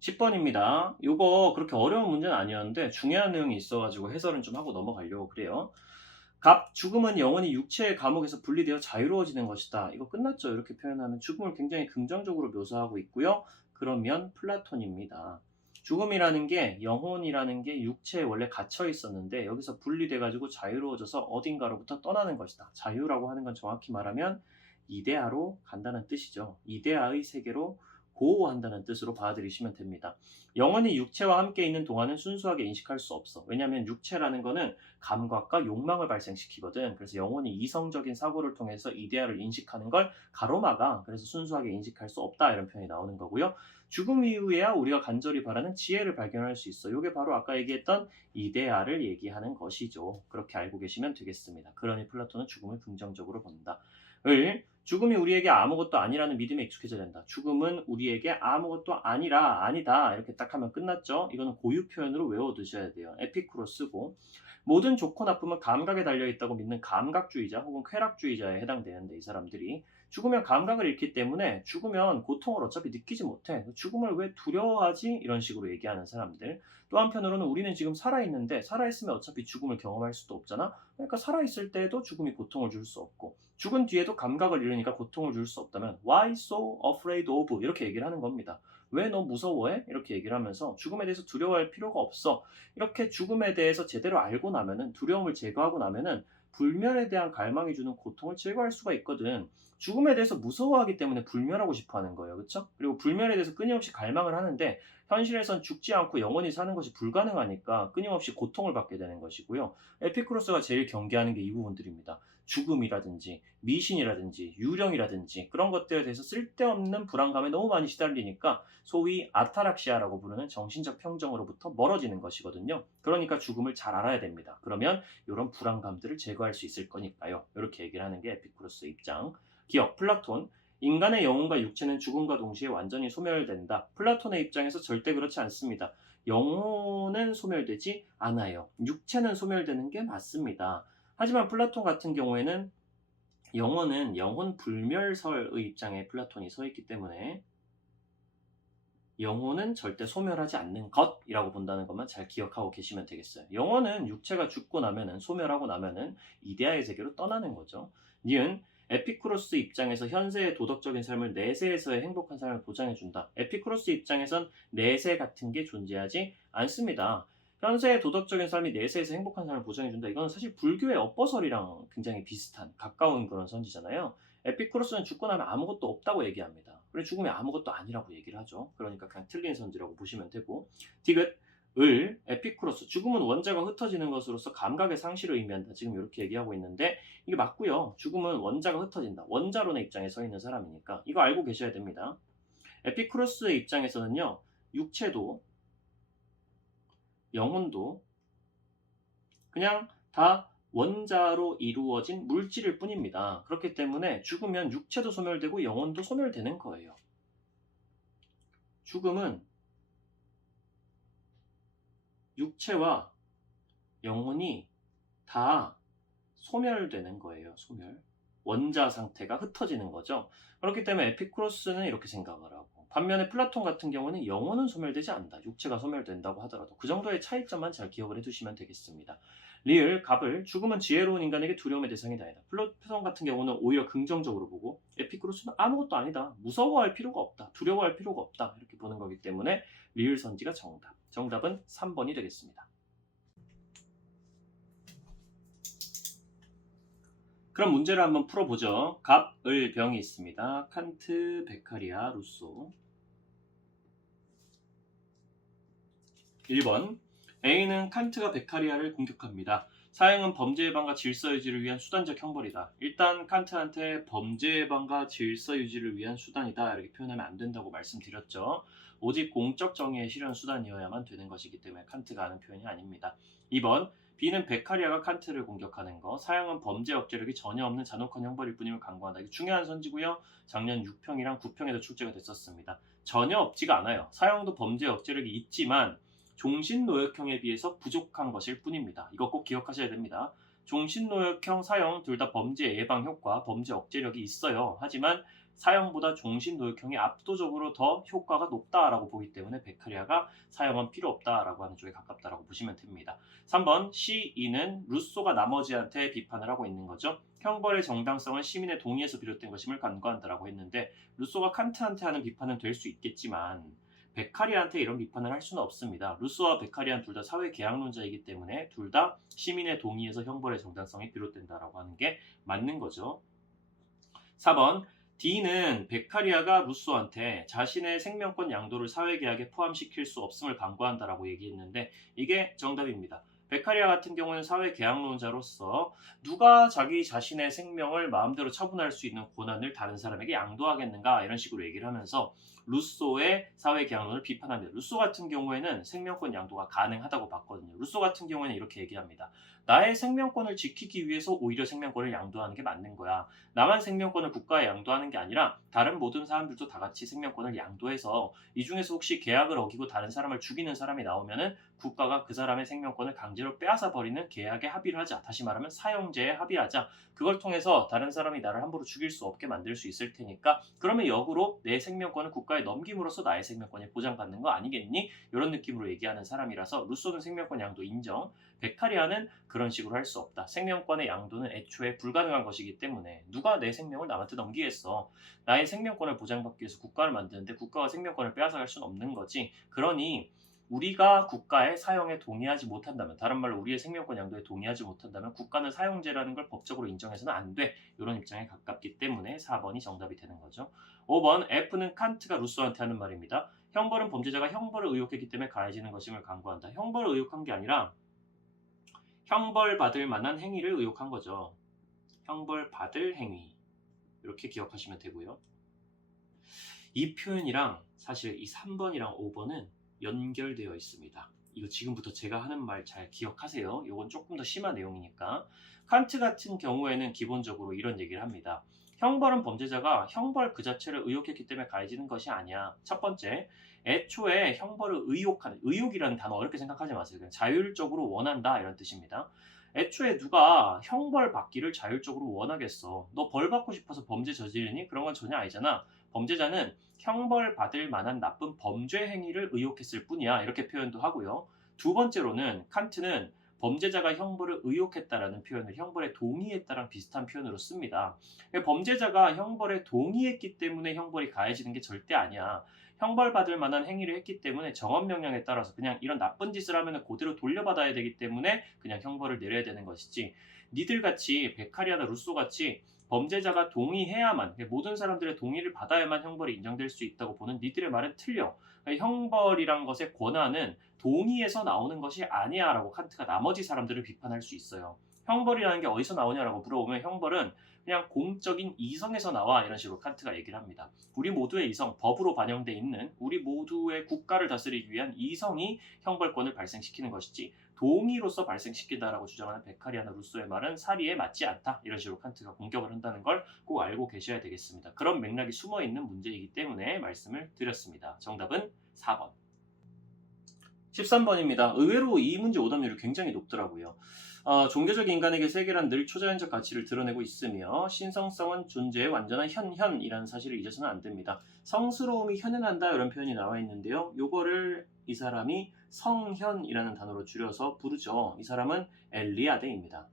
10번입니다. 이거 그렇게 어려운 문제는 아니었는데 중요한 내용이 있어가지고 해설은 좀 하고 넘어가려고 그래요. 죽음은 영원히 육체의 감옥에서 분리되어 자유로워지는 것이다. 이거 끝났죠? 이렇게 표현하면 죽음을 굉장히 긍정적으로 묘사하고 있고요. 그러면 플라톤입니다. 죽음이라는 게 영혼이라는 게 육체에 원래 갇혀 있었는데 여기서 분리돼 가지고 자유로워져서 어딘가로부터 떠나는 것이다. 자유라고 하는 건 정확히 말하면 이데아로 간다는 뜻이죠. 이데아의 세계로 고한다는 뜻으로 받아들이시면 됩니다. 영혼이 육체와 함께 있는 동안은 순수하게 인식할 수 없어. 왜냐하면 육체라는 거는 감각과 욕망을 발생시키거든. 그래서 영혼이 이성적인 사고를 통해서 이데아를 인식하는 걸 가로막아. 그래서 순수하게 인식할 수 없다 이런 표현이 나오는 거고요. 죽음 이후에야 우리가 간절히 바라는 지혜를 발견할 수 있어. 이게 바로 아까 얘기했던 이데아를 얘기하는 것이죠. 그렇게 알고 계시면 되겠습니다. 그러니 플라톤은 죽음을 긍정적으로 본다. 죽음이 우리에게 아무것도 아니라는 믿음에 익숙해져야 된다. 죽음은 우리에게 아무것도 아니다 이렇게 딱 하면 끝났죠. 이거는 고유 표현으로 외워두셔야 돼요. 에피쿠로 쓰고 모든 좋고 나쁨은 감각에 달려있다고 믿는 감각주의자 혹은 쾌락주의자에 해당되는데 이 사람들이 죽으면 감각을 잃기 때문에 죽으면 고통을 어차피 느끼지 못해. 죽음을 왜 두려워하지? 이런 식으로 얘기하는 사람들. 또 한편으로는 우리는 지금 살아있는데 살아있으면 어차피 죽음을 경험할 수도 없잖아. 그러니까 살아있을 때에도 죽음이 고통을 줄 수 없고 죽은 뒤에도 감각을 잃으니까 고통을 줄 수 없다면 Why so afraid of? 이렇게 얘기를 하는 겁니다. 왜 너 무서워해? 이렇게 얘기를 하면서 죽음에 대해서 두려워할 필요가 없어. 이렇게 죽음에 대해서 제대로 알고 나면은 두려움을 제거하고 나면은 불멸에 대한 갈망이 주는 고통을 제거할 수가 있거든. 죽음에 대해서 무서워하기 때문에 불멸하고 싶어 하는 거예요. 그렇죠? 그리고 불멸에 대해서 끊임없이 갈망을 하는데 현실에선 죽지 않고 영원히 사는 것이 불가능하니까 끊임없이 고통을 받게 되는 것이고요. 에피쿠로스가 제일 경계하는 게 이 부분들입니다. 죽음이라든지 미신이라든지 유령이라든지 그런 것들에 대해서 쓸데없는 불안감에 너무 많이 시달리니까 소위 아타락시아라고 부르는 정신적 평정으로부터 멀어지는 것이거든요. 그러니까 죽음을 잘 알아야 됩니다. 그러면 이런 불안감들을 제거할 수 있을 거니까요. 이렇게 얘기를 하는 게 에피쿠로스의 입장. 기억, 플라톤. 인간의 영혼과 육체는 죽음과 동시에 완전히 소멸된다. 플라톤의 입장에서 절대 그렇지 않습니다. 영혼은 소멸되지 않아요. 육체는 소멸되는 게 맞습니다. 하지만 플라톤 같은 경우에는 영혼은 영혼 불멸설의 입장에 플라톤이 서 있기 때문에 영혼은 절대 소멸하지 않는 것이라고 본다는 것만 잘 기억하고 계시면 되겠어요. 영혼은 육체가 죽고 나면은 소멸하고 나면은 이데아의 세계로 떠나는 거죠. 니은 에피쿠로스 입장에서 현세의 도덕적인 삶을 내세에서의 행복한 삶을 보장해준다. 에피쿠로스 입장에선 내세 같은 게 존재하지 않습니다. 현세의 도덕적인 삶이 내세에서 행복한 삶을 보장해준다. 이건 사실 불교의 업보설이랑 굉장히 비슷한 가까운 그런 선지잖아요. 에피쿠로스는 죽고 나면 아무것도 없다고 얘기합니다. 그래서 죽음이 아무것도 아니라고 얘기를 하죠. 그러니까 그냥 틀린 선지라고 보시면 되고 디귿, 에피쿠로스 죽음은 원자가 흩어지는 것으로서 감각의 상실을 의미한다. 지금 이렇게 얘기하고 있는데 이게 맞고요. 죽음은 원자가 흩어진다. 원자론의 입장에 서 있는 사람이니까 이거 알고 계셔야 됩니다. 에피쿠로스의 입장에서는요. 육체도 영혼도 그냥 다 원자로 이루어진 물질일 뿐입니다. 그렇기 때문에 죽으면 육체도 소멸되고 영혼도 소멸되는 거예요. 죽음은 육체와 영혼이 다 소멸되는 거예요. 소멸. 원자 상태가 흩어지는 거죠. 그렇기 때문에 에피쿠로스는 이렇게 생각을 하고, 반면에 플라톤 같은 경우는 영혼은 소멸되지 않는다. 육체가 소멸된다고 하더라도 그 정도의 차이점만 잘 기억을 해두시면 되겠습니다. 리을, 갑을, 죽음은 지혜로운 인간에게 두려움의 대상이 아니다. 플라톤 같은 경우는 오히려 긍정적으로 보고, 에피쿠로스는 아무것도 아니다. 무서워할 필요가 없다. 두려워할 필요가 없다. 이렇게 보는 거기 때문에 리을 선지가 정답. 정답은 3번이 되겠습니다. 그럼 문제를 한번 풀어보죠. 갑, 을, 병이 있습니다. 칸트, 베카리아, 루소. 1번. A는 칸트가 베카리아를 공격합니다. 사형은 범죄 예방과 질서 유지를 위한 수단적 형벌이다. 일단 칸트한테 범죄 예방과 질서 유지를 위한 수단이다 이렇게 표현하면 안 된다고 말씀드렸죠. 오직 공적 정의의 실현 수단이어야만 되는 것이기 때문에 칸트가 하는 표현이 아닙니다. 2번. B는 베카리아가 칸트를 공격하는 거. 사형은 범죄 억제력이 전혀 없는 잔혹한 형벌일 뿐임을 강구한다. 이게 중요한 선지고요. 작년 6평이랑 9평에도 출제가 됐었습니다. 전혀 없지가 않아요. 사형도 범죄 억제력이 있지만 종신노역형에 비해서 부족한 것일 뿐입니다. 이거 꼭 기억하셔야 됩니다. 종신노역형, 사형 둘 다 범죄 예방 효과, 범죄 억제력이 있어요. 하지만 사형보다 종신노역형이 압도적으로 더 효과가 높다라고 보기 때문에 베카리아가 사형은 필요 없다라고 하는 쪽에 가깝다라고 보시면 됩니다. 3번 C2는 루소가 나머지한테 비판을 하고 있는 거죠. 형벌의 정당성은 시민의 동의에서 비롯된 것임을 간과한다라고 했는데, 루소가 칸트한테 하는 비판은 될 수 있겠지만 베카리아한테 이런 비판을 할 수는 없습니다. 루소와 베카리아는 둘 다 사회 계약론자이기 때문에 둘 다 시민의 동의에서 형벌의 정당성이 비롯된다라고 하는 게 맞는 거죠. 4번. D는 베카리아가 루소한테 자신의 생명권 양도를 사회계약에 포함시킬 수 없음을 강구한다라고 얘기했는데 이게 정답입니다. 베카리아 같은 경우는 사회계약론자로서 누가 자기 자신의 생명을 마음대로 처분할 수 있는 권한을 다른 사람에게 양도하겠는가 이런 식으로 얘기를 하면서 루소의 사회계약론을 비판합니다. 루소 같은 경우에는 생명권 양도가 가능하다고 봤거든요. 루소 같은 경우에는 이렇게 얘기합니다. 나의 생명권을 지키기 위해서 오히려 생명권을 양도하는 게 맞는 거야. 나만 생명권을 국가에 양도하는 게 아니라 다른 모든 사람들도 다 같이 생명권을 양도해서 이 중에서 혹시 계약을 어기고 다른 사람을 죽이는 사람이 나오면은 국가가 그 사람의 생명권을 강제로 빼앗아 버리는 계약에 합의를 하자. 다시 말하면 사형제에 합의하자. 그걸 통해서 다른 사람이 나를 함부로 죽일 수 없게 만들 수 있을 테니까 그러면 역으로 내 생명권을 국가에 넘김으로써 나의 생명권이 보장받는 거 아니겠니? 이런 느낌으로 얘기하는 사람이라서 루소는 생명권 양도 인정. 베카리아는 그런 식으로 할 수 없다. 생명권의 양도는 애초에 불가능한 것이기 때문에 누가 내 생명을 남한테 넘기겠어. 나의 생명권을 보장받기 위해서 국가를 만드는데 국가가 생명권을 빼앗아갈 수는 없는 거지. 그러니 우리가 국가의 사형에 동의하지 못한다면, 다른 말로 우리의 생명권 양도에 동의하지 못한다면 국가는 사형제라는 걸 법적으로 인정해서는 안 돼. 이런 입장에 가깝기 때문에 4번이 정답이 되는 거죠. 5번. F는 칸트가 루소한테 하는 말입니다. 형벌은 범죄자가 형벌을 의혹했기 때문에 가해지는 것임을 강구한다. 형벌을 의혹한 게 아니라 형벌받을 만한 행위를 의혹한 거죠. 형벌받을 행위. 이렇게 기억하시면 되고요. 이 표현이랑 사실 이 3번이랑 5번은 연결되어 있습니다. 이거 지금부터 제가 하는 말 잘 기억하세요. 이건 조금 더 심한 내용이니까. 칸트 같은 경우에는 기본적으로 이런 얘기를 합니다. 형벌은 범죄자가 형벌 그 자체를 의혹했기 때문에 가해지는 것이 아니야. 첫 번째, 애초에 형벌을 의혹하는, 의혹이라는 단어 어렵게 생각하지 마세요. 그냥 자율적으로 원한다 이런 뜻입니다. 애초에 누가 형벌 받기를 자율적으로 원하겠어. 너 벌 받고 싶어서 범죄 저지르니? 그런 건 전혀 아니잖아. 범죄자는 형벌 받을 만한 나쁜 범죄 행위를 의혹했을 뿐이야. 이렇게 표현도 하고요. 두 번째로는 칸트는 범죄자가 형벌을 의혹했다라는 표현을 형벌에 동의했다랑 비슷한 표현으로 씁니다. 범죄자가 형벌에 동의했기 때문에 형벌이 가해지는 게 절대 아니야. 형벌받을 만한 행위를 했기 때문에 정언명령에 따라서 그냥 이런 나쁜 짓을 하면 그대로 돌려받아야 되기 때문에 그냥 형벌을 내려야 되는 것이지, 니들같이 베카리아나 루소같이 범죄자가 동의해야만, 모든 사람들의 동의를 받아야만 형벌이 인정될 수 있다고 보는 니들의 말은 틀려. 형벌이란 것의 권한은 동의에서 나오는 것이 아니야 라고 칸트가 나머지 사람들을 비판할 수 있어요. 형벌이라는 게 어디서 나오냐라고 물어보면 형벌은 그냥 공적인 이성에서 나와 이런 식으로 칸트가 얘기를 합니다. 우리 모두의 이성, 법으로 반영돼 있는 우리 모두의 국가를 다스리기 위한 이성이 형벌권을 발생시키는 것이지 동의로서 발생시킨다라고 주장하는 베카리아나 루소의 말은 사리에 맞지 않다. 이런 식으로 칸트가 공격을 한다는 걸 꼭 알고 계셔야 되겠습니다. 그런 맥락이 숨어있는 문제이기 때문에 말씀을 드렸습니다. 정답은 4번. 13번입니다. 의외로 이 문제 오답률이 굉장히 높더라고요. 종교적 인간에게 세계란 늘 초자연적 가치를 드러내고 있으며 신성성은 존재의 완전한 현현이라는 사실을 잊어서는 안 됩니다. 성스러움이 현현한다 이런 표현이 나와 있는데요. 요거를 이 사람이 성현이라는 단어로 줄여서 부르죠. 이 사람은 엘리아데입니다.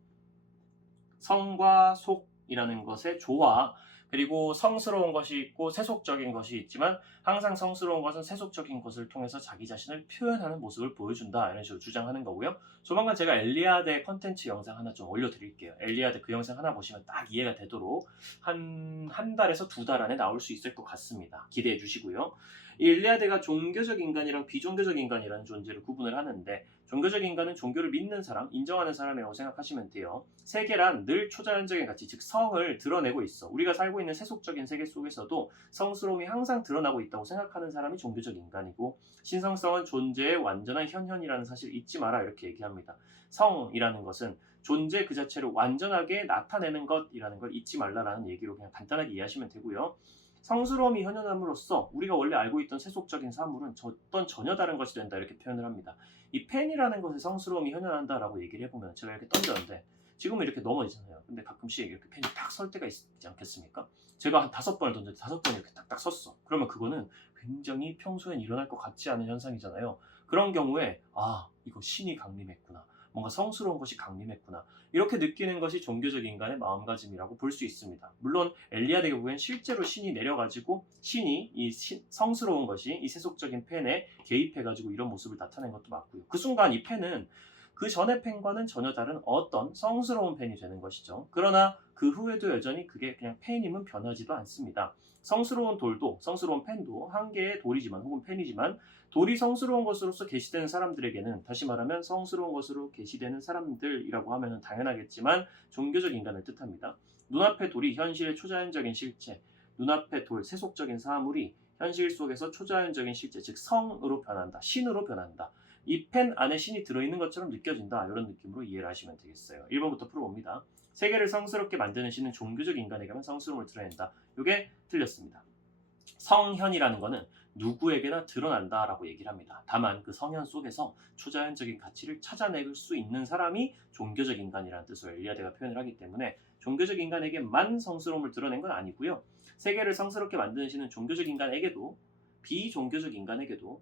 성과 속이라는 것의 조화, 그리고 성스러운 것이 있고 세속적인 것이 있지만 항상 성스러운 것은 세속적인 것을 통해서 자기 자신을 표현하는 모습을 보여준다 이런 식으로 주장하는 거고요. 조만간 제가 엘리아데 컨텐츠 영상 하나 좀 올려드릴게요. 엘리아데 그 영상 하나 보시면 딱 이해가 되도록 한 달에서 2달 안에 나올 수 있을 것 같습니다. 기대해 주시고요. 이 엘리아데가 종교적 인간이랑 비종교적 인간이라는 존재를 구분을 하는데 종교적 인간은 종교를 믿는 사람, 인정하는 사람이라고 생각하시면 돼요. 세계란 늘 초자연적인 가치, 즉 성을 드러내고 있어. 우리가 살고 있는 세속적인 세계 속에서도 성스러움이 항상 드러나고 있다고 생각하는 사람이 종교적 인간이고 신성성은 존재의 완전한 현현이라는 사실을 잊지 마라 이렇게 얘기합니다. 성이라는 것은 존재 그 자체를 완전하게 나타내는 것이라는 걸 잊지 말라라는 얘기로 그냥 간단하게 이해하시면 되고요. 성스러움이 현현함으로써 우리가 원래 알고 있던 세속적인 사물은 어떤 전혀 다른 것이 된다 이렇게 표현을 합니다. 이 펜이라는 것에 성스러움이 현현한다라고 얘기를 해보면 제가 이렇게 던졌는데 지금은 이렇게 넘어지잖아요. 근데 가끔씩 이렇게 펜이 딱 설 때가 있지 않겠습니까? 제가 한 5번을 던졌는데 5번이 이렇게 딱딱 섰어. 그러면 그거는 굉장히 평소엔 일어날 것 같지 않은 현상이잖아요. 그런 경우에 이거 신이 강림했구나. 뭔가 성스러운 것이 강림했구나. 이렇게 느끼는 것이 종교적 인간의 마음가짐이라고 볼 수 있습니다. 물론 엘리아데 교부엔 실제로 신이 내려가지고 신이 이 성스러운 것이 이 세속적인 펜에 개입해가지고 이런 모습을 나타낸 것도 맞고요. 그 순간 이 펜은 그 전의 펜과는 전혀 다른 어떤 성스러운 펜이 되는 것이죠. 그러나 그 후에도 여전히 그게 그냥 펜임은 변하지도 않습니다. 성스러운 돌도, 성스러운 펜도 한 개의 돌이지만 혹은 펜이지만 돌이 성스러운 것으로서 계시되는 사람들에게는 다시 말하면 성스러운 것으로 계시되는 사람들이라고 하면 당연하겠지만 종교적 인간을 뜻합니다. 눈앞의 돌이 현실의 초자연적인 실체, 눈앞의 돌, 세속적인 사물이 현실 속에서 초자연적인 실체, 즉 성으로 변한다, 신으로 변한다. 이 펜 안에 신이 들어있는 것처럼 느껴진다. 이런 느낌으로 이해를 하시면 되겠어요. 1번부터 풀어봅니다. 세계를 성스럽게 만드는 신은 종교적 인간에게만 성스러움을 드러낸다. 이게 틀렸습니다. 성현이라는 것은 누구에게나 드러난다라고 얘기를 합니다. 다만 그 성현 속에서 초자연적인 가치를 찾아낼 수 있는 사람이 종교적 인간이라는 뜻으로 엘리아데가 표현을 하기 때문에 종교적 인간에게만 성스러움을 드러낸 건 아니고요. 세계를 성스럽게 만드는 신은 종교적 인간에게도 비종교적 인간에게도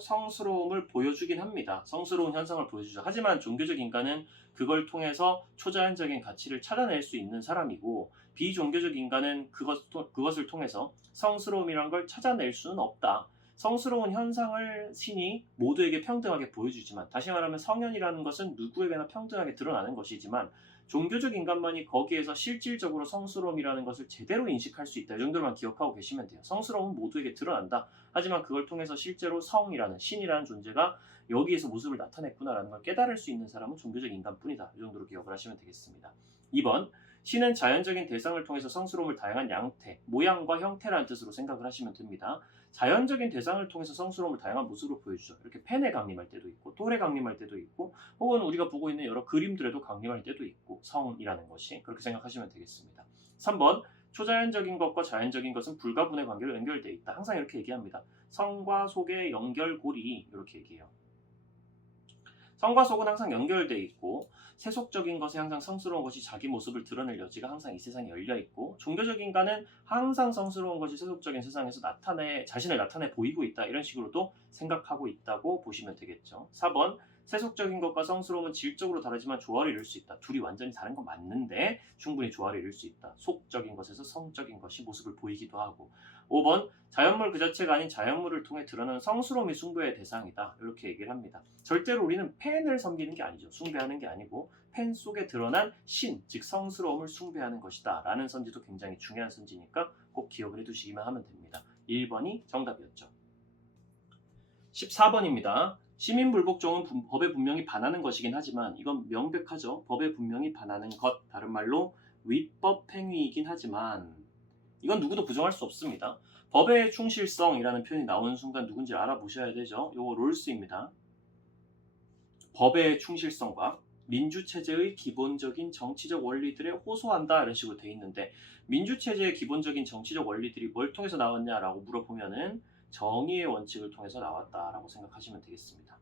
성스러움을 보여주긴 합니다. 성스러운 현상을 보여주죠. 하지만 종교적 인간은 그걸 통해서 초자연적인 가치를 찾아낼 수 있는 사람이고 비종교적 인간은 그것을 통해서 성스러움이란 걸 찾아낼 수는 없다. 성스러운 현상을 신이 모두에게 평등하게 보여주지만 다시 말하면 성현이라는 것은 누구에게나 평등하게 드러나는 것이지만 종교적 인간만이 거기에서 실질적으로 성스러움이라는 것을 제대로 인식할 수 있다. 이 정도만 기억하고 계시면 돼요. 성스러움은 모두에게 드러난다. 하지만 그걸 통해서 실제로 성이라는 신이라는 존재가 여기에서 모습을 나타냈구나라는 걸 깨달을 수 있는 사람은 종교적 인간뿐이다. 이 정도로 기억을 하시면 되겠습니다. 2번, 신은 자연적인 대상을 통해서 성스러움을 다양한 양태, 모양과 형태라는 뜻으로 생각을 하시면 됩니다. 자연적인 대상을 통해서 성스러움을 다양한 모습으로 보여주죠. 이렇게 펜에 강림할 때도 있고 돌에 강림할 때도 있고 혹은 우리가 보고 있는 여러 그림들에도 강림할 때도 있고 성이라는 것이 그렇게 생각하시면 되겠습니다. 3번, 초자연적인 것과 자연적인 것은 불가분의 관계로 연결되어 있다. 항상 이렇게 얘기합니다. 성과 속의 연결고리 이렇게 얘기해요. 성과 속은 항상 연결되어 있고 세속적인 것에 항상 성스러운 것이 자기 모습을 드러낼 여지가 항상 이 세상에 열려 있고 종교적 인간은 항상 성스러운 것이 세속적인 세상에서 자신을 나타내 보이고 있다. 이런 식으로도 생각하고 있다고 보시면 되겠죠. 4번, 세속적인 것과 성스러움은 질적으로 다르지만 조화를 이룰 수 있다. 둘이 완전히 다른 건 맞는데 충분히 조화를 이룰 수 있다. 속적인 것에서 성적인 것이 모습을 보이기도 하고. 5번, 자연물 그 자체가 아닌 자연물을 통해 드러나는 성스러움이 숭배의 대상이다. 이렇게 얘기를 합니다. 절대로 우리는 펜을 섬기는 게 아니죠. 숭배하는 게 아니고 펜 속에 드러난 신, 즉 성스러움을 숭배하는 것이다. 라는 선지도 굉장히 중요한 선지니까 꼭 기억을 해두시기만 하면 됩니다. 1번이 정답이었죠. 14번입니다. 시민불복종은 법에 분명히 반하는 것이긴 하지만 이건 명백하죠. 법에 분명히 반하는 것, 다른 말로 위법행위이긴 하지만 이건 누구도 부정할 수 없습니다. 법의 충실성이라는 표현이 나오는 순간 누군지 알아보셔야 되죠. 요거 롤스입니다. 법의 충실성과 민주체제의 기본적인 정치적 원리들에 호소한다 이런 식으로 돼 있는데 민주체제의 기본적인 정치적 원리들이 뭘 통해서 나왔냐라고 물어보면은 정의의 원칙을 통해서 나왔다라고 생각하시면 되겠습니다.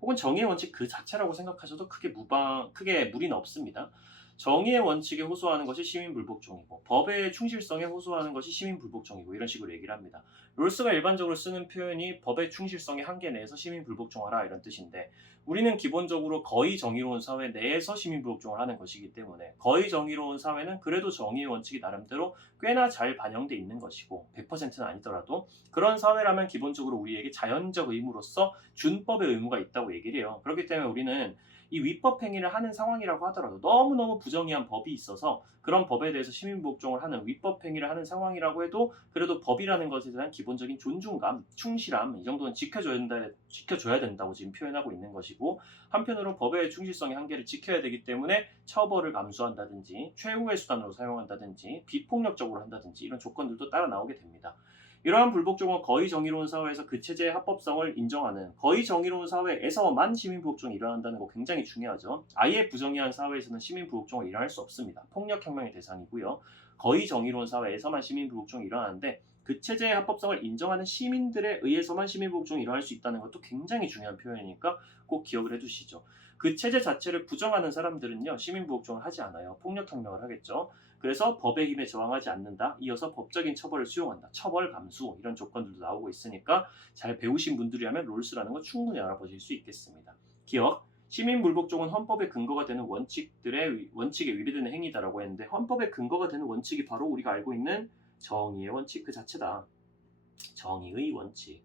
혹은 정의의 원칙 그 자체라고 생각하셔도 크게 무리는 없습니다. 정의의 원칙에 호소하는 것이 시민불복종이고 법의 충실성에 호소하는 것이 시민불복종이고 이런 식으로 얘기를 합니다. 롤스가 일반적으로 쓰는 표현이 법의 충실성의 한계 내에서 시민불복종하라 이런 뜻인데 우리는 기본적으로 거의 정의로운 사회 내에서 시민불복종을 하는 것이기 때문에 거의 정의로운 사회는 그래도 정의의 원칙이 나름대로 꽤나 잘 반영돼 있는 것이고 100%는 아니더라도 그런 사회라면 기본적으로 우리에게 자연적 의무로서 준법의 의무가 있다고 얘기를 해요. 그렇기 때문에 우리는 이 위법 행위를 하는 상황이라고 하더라도 너무너무 부정의한 법이 있어서 그런 법에 대해서 시민복종을 하는 위법 행위를 하는 상황이라고 해도 그래도 법이라는 것에 대한 기본적인 존중감, 충실함 이 정도는 지켜줘야 된다고 지금 표현하고 있는 것이고 한편으로 법의 충실성의 한계를 지켜야 되기 때문에 처벌을 감수한다든지 최후의 수단으로 사용한다든지 비폭력적으로 한다든지 이런 조건들도 따라 나오게 됩니다. 이러한 불복종은 거의 정의로운 사회에서 그 체제의 합법성을 인정하는 거의 정의로운 사회에서만 시민불복종이 일어난다는 거 굉장히 중요하죠. 아예 부정의한 사회에서는 시민불복종을 일어날 수 없습니다. 폭력혁명의 대상이고요. 거의 정의로운 사회에서만 시민불복종이 일어나는데 그 체제의 합법성을 인정하는 시민들에 의해서만 시민불복종이 일어날 수 있다는 것도 굉장히 중요한 표현이니까 꼭 기억을 해두시죠. 그 체제 자체를 부정하는 사람들은요 시민불복종을 하지 않아요. 폭력혁명을 하겠죠. 그래서 법의 힘에 저항하지 않는다. 이어서 법적인 처벌을 수용한다. 처벌 감수 이런 조건들도 나오고 있으니까 잘 배우신 분들이라면 롤스라는 거 충분히 알아보실 수 있겠습니다. 기억. 시민불복종은 헌법의 근거가 되는 원칙에 위배되는 행위다라고 했는데 헌법의 근거가 되는 원칙이 바로 우리가 알고 있는 정의의 원칙 그 자체다. 정의의 원칙.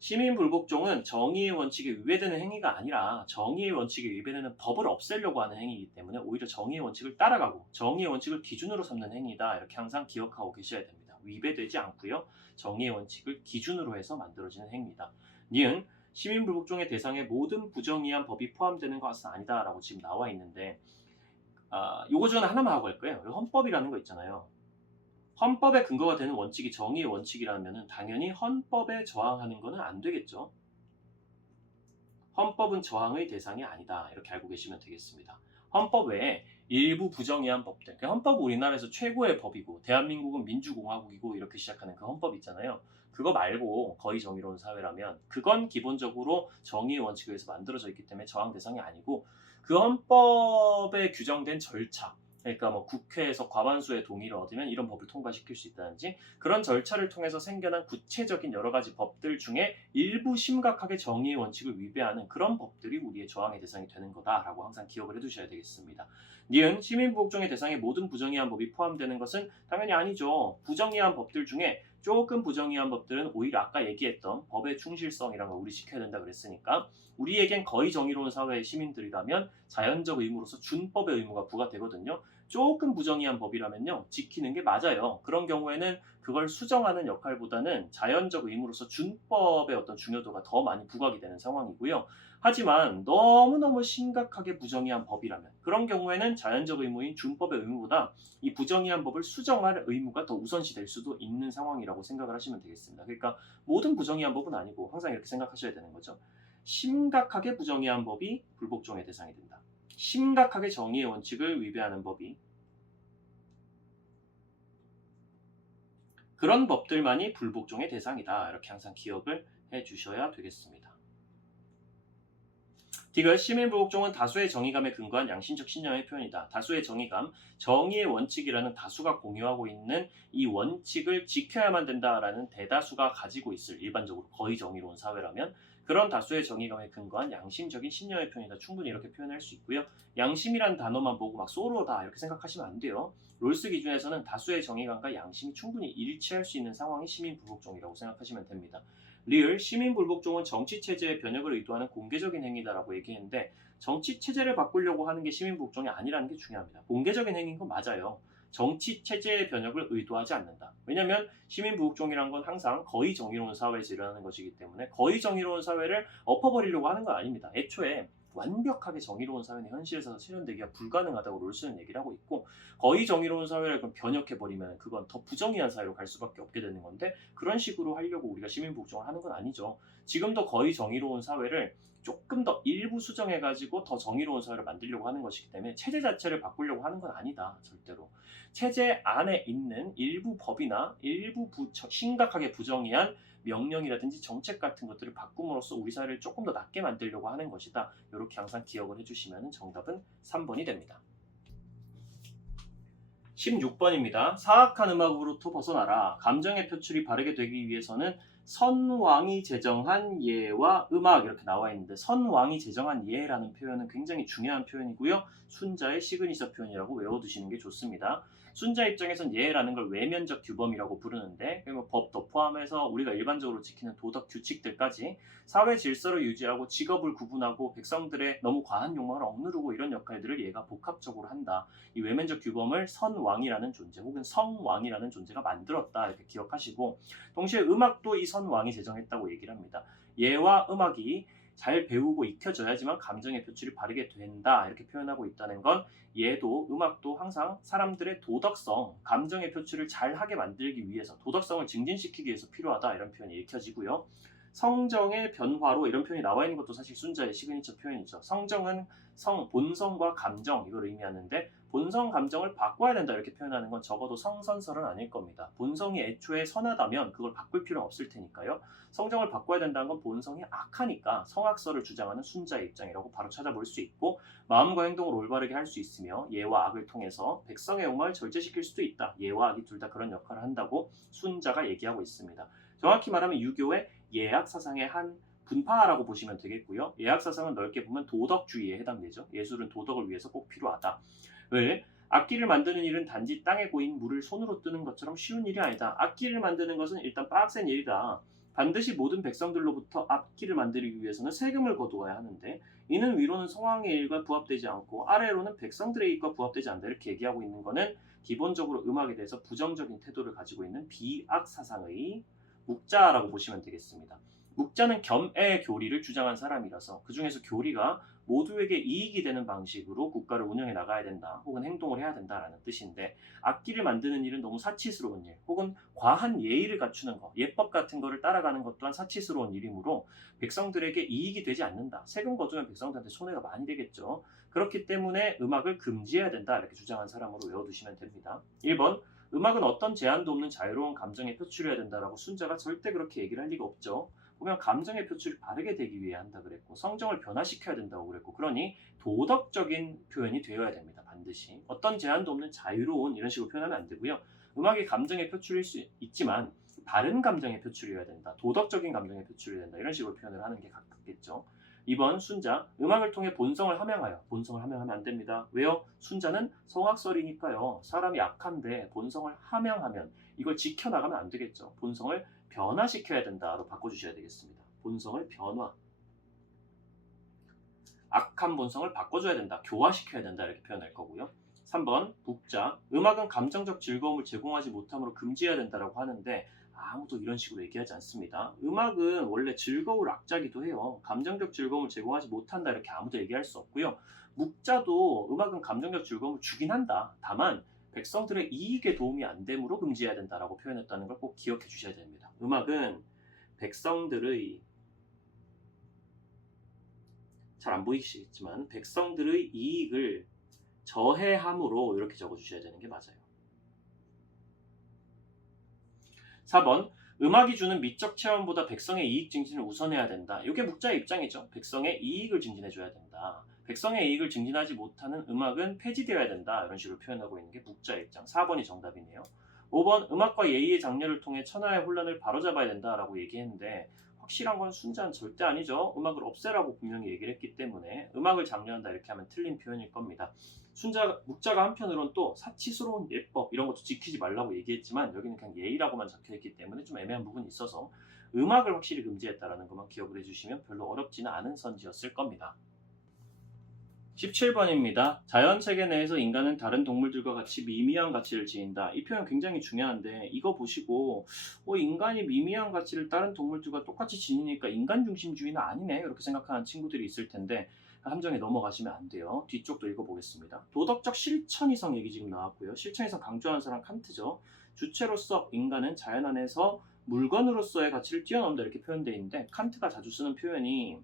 시민불복종은 정의의 원칙에 위배되는 행위가 아니라 정의의 원칙에 위배되는 법을 없애려고 하는 행위이기 때문에 오히려 정의의 원칙을 따라가고 정의의 원칙을 기준으로 삼는 행위다 이렇게 항상 기억하고 계셔야 됩니다. 위배되지 않고요. 정의의 원칙을 기준으로 해서 만들어지는 행위다. 니은 시민불복종의 대상에 모든 부정의한 법이 포함되는 것은 아니다라고 지금 나와 있는데 요거 중에 하나만 하고 갈 거예요. 헌법이라는 거 있잖아요. 헌법의 근거가 되는 원칙이 정의의 원칙이라면 당연히 헌법에 저항하는 것은 안 되겠죠. 헌법은 저항의 대상이 아니다. 이렇게 알고 계시면 되겠습니다. 헌법 외에 일부 부정의한 법들. 헌법은 우리나라에서 최고의 법이고 대한민국은 민주공화국이고 이렇게 시작하는 그 헌법 있잖아요. 그거 말고 거의 정의로운 사회라면 그건 기본적으로 정의의 원칙에 의해서 만들어져 있기 때문에 저항 대상이 아니고 그 헌법에 규정된 절차 그러니까 뭐 국회에서 과반수의 동의를 얻으면 이런 법을 통과시킬 수 있다든지 그런 절차를 통해서 생겨난 구체적인 여러 가지 법들 중에 일부 심각하게 정의의 원칙을 위배하는 그런 법들이 우리의 저항의 대상이 되는 거다라고 항상 기억을 해두셔야 되겠습니다. 니은 시민복종의 대상에 모든 부정의한 법이 포함되는 것은 당연히 아니죠. 부정의한 법들 중에 조금 부정의한 법들은 오히려 아까 얘기했던 법의 충실성이라는 걸 우리 지켜야 된다 그랬으니까 우리에겐 거의 정의로운 사회의 시민들이라면 자연적 의무로서 준법의 의무가 부과되거든요. 조금 부정의한 법이라면요 지키는 게 맞아요. 그런 경우에는 그걸 수정하는 역할보다는 자연적 의무로서 준법의 어떤 중요도가 더 많이 부각이 되는 상황이고요. 하지만 너무너무 심각하게 부정의한 법이라면 그런 경우에는 자연적 의무인 준법의 의무보다 이 부정의한 법을 수정할 의무가 더 우선시 될 수도 있는 상황이라고 생각을 하시면 되겠습니다. 그러니까 모든 부정의한 법은 아니고 항상 이렇게 생각하셔야 되는 거죠. 심각하게 부정의한 법이 불복종의 대상이 된다. 심각하게 정의의 원칙을 위배하는 법이 그런 법들만이 불복종의 대상이다. 이렇게 항상 기억을 해주셔야 되겠습니다. 디귿 시민불복종은 다수의 정의감에 근거한 양심적 신념의 표현이다. 다수의 정의감, 정의의 원칙이라는 다수가 공유하고 있는 이 원칙을 지켜야만 된다라는 대다수가 가지고 있을 일반적으로 거의 정의로운 사회라면 그런 다수의 정의감에 근거한 양심적인 신념의 표현이다. 충분히 이렇게 표현할 수 있고요. 양심이란 단어만 보고 막 소로다 이렇게 생각하시면 안 돼요. 롤스 기준에서는 다수의 정의감과 양심이 충분히 일치할 수 있는 상황이 시민불복종이라고 생각하시면 됩니다. 리을 시민불복종은 정치체제의 변혁을 의도하는 공개적인 행위다라고 얘기했는데 정치체제를 바꾸려고 하는 게 시민불복종이 아니라는 게 중요합니다. 공개적인 행위인 건 맞아요. 정치 체제의 변혁을 의도하지 않는다. 왜냐하면 시민부국종이란 건 항상 거의 정의로운 사회에서 일어나는 것이기 때문에 거의 정의로운 사회를 엎어버리려고 하는 건 아닙니다. 애초에 완벽하게 정의로운 사회는 현실에서 실현되기가 불가능하다고 롤스는 얘기를 하고 있고, 거의 정의로운 사회를 그럼 변혁해버리면 그건 더 부정의한 사회로 갈 수밖에 없게 되는 건데, 그런 식으로 하려고 우리가 시민복종을 하는 건 아니죠. 지금도 거의 정의로운 사회를 조금 더 일부 수정해가지고 더 정의로운 사회를 만들려고 하는 것이기 때문에 체제 자체를 바꾸려고 하는 건 아니다. 절대로. 체제 안에 있는 일부 법이나 일부 심각하게 부정의한 명령이라든지 정책 같은 것들을 바꿈으로써 우리 사회를 조금 더 낫게 만들려고 하는 것이다. 이렇게 항상 기억을 해주시면 정답은 3번이 됩니다. 16번입니다. 사악한 음악으로부터 벗어나라. 감정의 표출이 바르게 되기 위해서는 선왕이 제정한 예와 음악, 이렇게 나와 있는데, 선왕이 제정한 예라는 표현은 굉장히 중요한 표현이고요. 순자의 시그니처 표현이라고 외워두시는 게 좋습니다. 순자 입장에선 예라는 걸 외면적 규범이라고 부르는데, 법도 포함해서 우리가 일반적으로 지키는 도덕 규칙들까지 사회 질서를 유지하고 직업을 구분하고 백성들의 너무 과한 욕망을 억누르고 이런 역할들을 얘가 복합적으로 한다. 이 외면적 규범을 선왕이라는 존재 혹은 성왕이라는 존재가 만들었다, 이렇게 기억하시고, 동시에 음악도 이 선왕이 제정했다고 얘기를 합니다. 예와 음악이 잘 배우고 익혀져야지만 감정의 표출이 바르게 된다, 이렇게 표현하고 있다는 건, 예도 음악도 항상 사람들의 도덕성, 감정의 표출을 잘하게 만들기 위해서, 도덕성을 증진시키기 위해서 필요하다, 이런 표현이 읽혀지고요. 성정의 변화로, 이런 표현이 나와 있는 것도 사실 순자의 시그니처 표현이죠. 성정은 본성과 감정, 이걸 의미하는데, 본성 감정을 바꿔야 된다, 이렇게 표현하는 건 적어도 성선설은 아닐 겁니다. 본성이 애초에 선하다면 그걸 바꿀 필요는 없을 테니까요. 성정을 바꿔야 된다는 건 본성이 악하니까 성악설을 주장하는 순자의 입장이라고 바로 찾아볼 수 있고, 마음과 행동을 올바르게 할 수 있으며 예와 악을 통해서 백성의 욕망을 절제시킬 수도 있다. 예와 악이 둘 다 그런 역할을 한다고 순자가 얘기하고 있습니다. 정확히 말하면 유교의 예악 사상의 한 분파라고 보시면 되겠고요. 예악 사상은 넓게 보면 도덕주의에 해당되죠. 예술은 도덕을 위해서 꼭 필요하다. 왜? 악기를 만드는 일은 단지 땅에 고인 물을 손으로 뜨는 것처럼 쉬운 일이 아니다. 악기를 만드는 것은 일단 빡센 일이다. 반드시 모든 백성들로부터 악기를 만들기 위해서는 세금을 거두어야 하는데, 이는 위로는 성왕의 일과 부합되지 않고 아래로는 백성들의 일과 부합되지 않는다, 이렇게 얘기하고 있는 것은 기본적으로 음악에 대해서 부정적인 태도를 가지고 있는 비악 사상의 묵자라고 보시면 되겠습니다. 묵자는 겸의 교리를 주장한 사람이라서 그 중에서 교리가 모두에게 이익이 되는 방식으로 국가를 운영해 나가야 된다, 혹은 행동을 해야 된다라는 뜻인데, 악기를 만드는 일은 너무 사치스러운 일, 혹은 과한 예의를 갖추는 것, 예법 같은 거를 따라가는 것 또한 사치스러운 일이므로 백성들에게 이익이 되지 않는다. 세금 거두면 백성들한테 손해가 많이 되겠죠. 그렇기 때문에 음악을 금지해야 된다, 이렇게 주장한 사람으로 외워두시면 됩니다. 1번, 음악은 어떤 제한도 없는 자유로운 감정에 표출해야 된다라고 순자가 절대 그렇게 얘기를 할 리가 없죠. 보면 감정의 표출이 바르게 되기 위해 한다 그랬고, 성정을 변화시켜야 된다고 그랬고, 그러니 도덕적인 표현이 되어야 됩니다. 반드시. 어떤 제한도 없는 자유로운, 이런 식으로 표현하면 안 되고요. 음악이 감정의 표출일 수 있지만 바른 감정의 표출이어야 된다. 도덕적인 감정의 표출이어야 된다. 이런 식으로 표현을 하는 게 가깝겠죠. 2번 순자, 음악을 통해 본성을 함양하여. 본성을 함양하면 안 됩니다. 왜요? 순자는 성악설이니까요. 사람이 악한데 본성을 함양하면 이걸 지켜나가면 안 되겠죠. 본성을 변화시켜야 된다로 바꿔주셔야 되겠습니다. 본성을 변화. 악한 본성을 바꿔줘야 된다. 교화시켜야 된다, 이렇게 표현할 거고요. 3번 묵자, 음악은 감정적 즐거움을 제공하지 못함으로 금지해야 된다라고 하는데, 아무도 이런 식으로 얘기하지 않습니다. 음악은 원래 즐거울 악자기도 해요. 감정적 즐거움을 제공하지 못한다, 이렇게 아무도 얘기할 수 없고요. 묵자도 음악은 감정적 즐거움을 주긴 한다. 다만 백성들의 이익에 도움이 안 되므로 금지해야 된다라고 표현했다는 걸 꼭 기억해 주셔야 됩니다. 음악은 백성들의, 잘 안 보이시겠지만 백성들의 이익을 저해함으로, 이렇게 적어주셔야 되는 게 맞아요. 4번, 음악이 주는 미적 체험보다 백성의 이익 증진을 우선해야 된다. 이게 묵자의 입장이죠. 백성의 이익을 증진해줘야 된다. 백성의 이익을 증진하지 못하는 음악은 폐지되어야 된다, 이런 식으로 표현하고 있는 게 묵자의 입장. 4번이 정답이네요. 5번, 음악과 예의의 장려를 통해 천하의 혼란을 바로잡아야 된다라고 얘기했는데, 확실한 건 순자는 절대 아니죠. 음악을 없애라고 분명히 얘기를 했기 때문에 음악을 장려한다, 이렇게 하면 틀린 표현일 겁니다. 묵자가 한편으로는 또 사치스러운 예법, 이런 것도 지키지 말라고 얘기했지만 여기는 그냥 예의라고만 적혀있기 때문에 좀 애매한 부분이 있어서 음악을 확실히 금지했다라는 것만 기억을 해주시면 별로 어렵지는 않은 선지였을 겁니다. 17번입니다. 자연 체계 내에서 인간은 다른 동물들과 같이 미미한 가치를 지닌다. 이 표현 굉장히 중요한데 이거 보시고 인간이 미미한 가치를 다른 동물들과 똑같이 지니니까 인간 중심주의는 아니네 이렇게 생각하는 친구들이 있을 텐데 함정에 넘어가시면 안 돼요. 뒤쪽도 읽어보겠습니다. 도덕적 실천이성 얘기 지금 나왔고요. 실천이성 강조하는 사람 칸트죠. 주체로서 인간은 자연 안에서 물건으로서의 가치를 뛰어넘는다 이렇게 표현되어 있는데 칸트가 자주 쓰는 표현이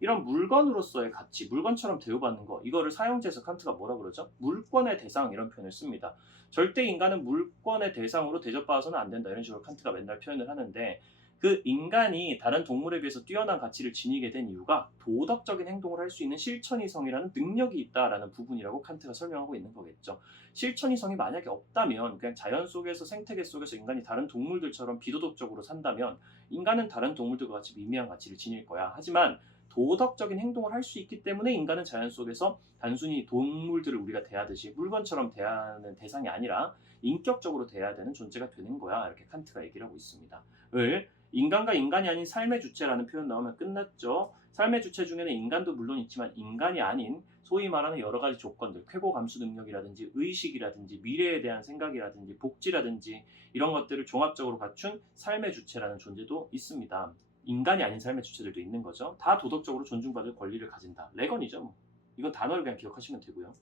이런 물건으로서의 가치, 물건처럼 대우받는 거, 이거를 사용제에서 칸트가 뭐라 그러죠? 물권의 대상 이런 표현을 씁니다. 절대 인간은 물권의 대상으로 대접받아서는 안 된다 이런 식으로 칸트가 맨날 표현을 하는데 그 인간이 다른 동물에 비해서 뛰어난 가치를 지니게 된 이유가 도덕적인 행동을 할 수 있는 실천이성이라는 능력이 있다라는 부분이라고 칸트가 설명하고 있는 거겠죠. 실천이성이 만약에 없다면 그냥 자연 속에서 생태계 속에서 인간이 다른 동물들처럼 비도덕적으로 산다면 인간은 다른 동물들과 같이 미미한 가치를 지닐 거야. 하지만 도덕적인 행동을 할 수 있기 때문에 인간은 자연 속에서 단순히 동물들을 우리가 대하듯이 물건처럼 대하는 대상이 아니라 인격적으로 대해야 되는 존재가 되는 거야. 이렇게 칸트가 얘기를 하고 있습니다. 을 인간과 인간이 아닌 삶의 주체라는 표현 나오면 끝났죠. 삶의 주체 중에는 인간도 물론 있지만 인간이 아닌 소위 말하는 여러 가지 조건들, 쾌고 감수 능력이라든지 의식이라든지 미래에 대한 생각이라든지 복지라든지 이런 것들을 종합적으로 갖춘 삶의 주체라는 존재도 있습니다. 인간이 아닌 삶의 주체들도 있는 거죠. 다 도덕적으로 존중받을 권리를 가진다. 레건이죠. 뭐. 이건 단어를 그냥 기억하시면 되고요.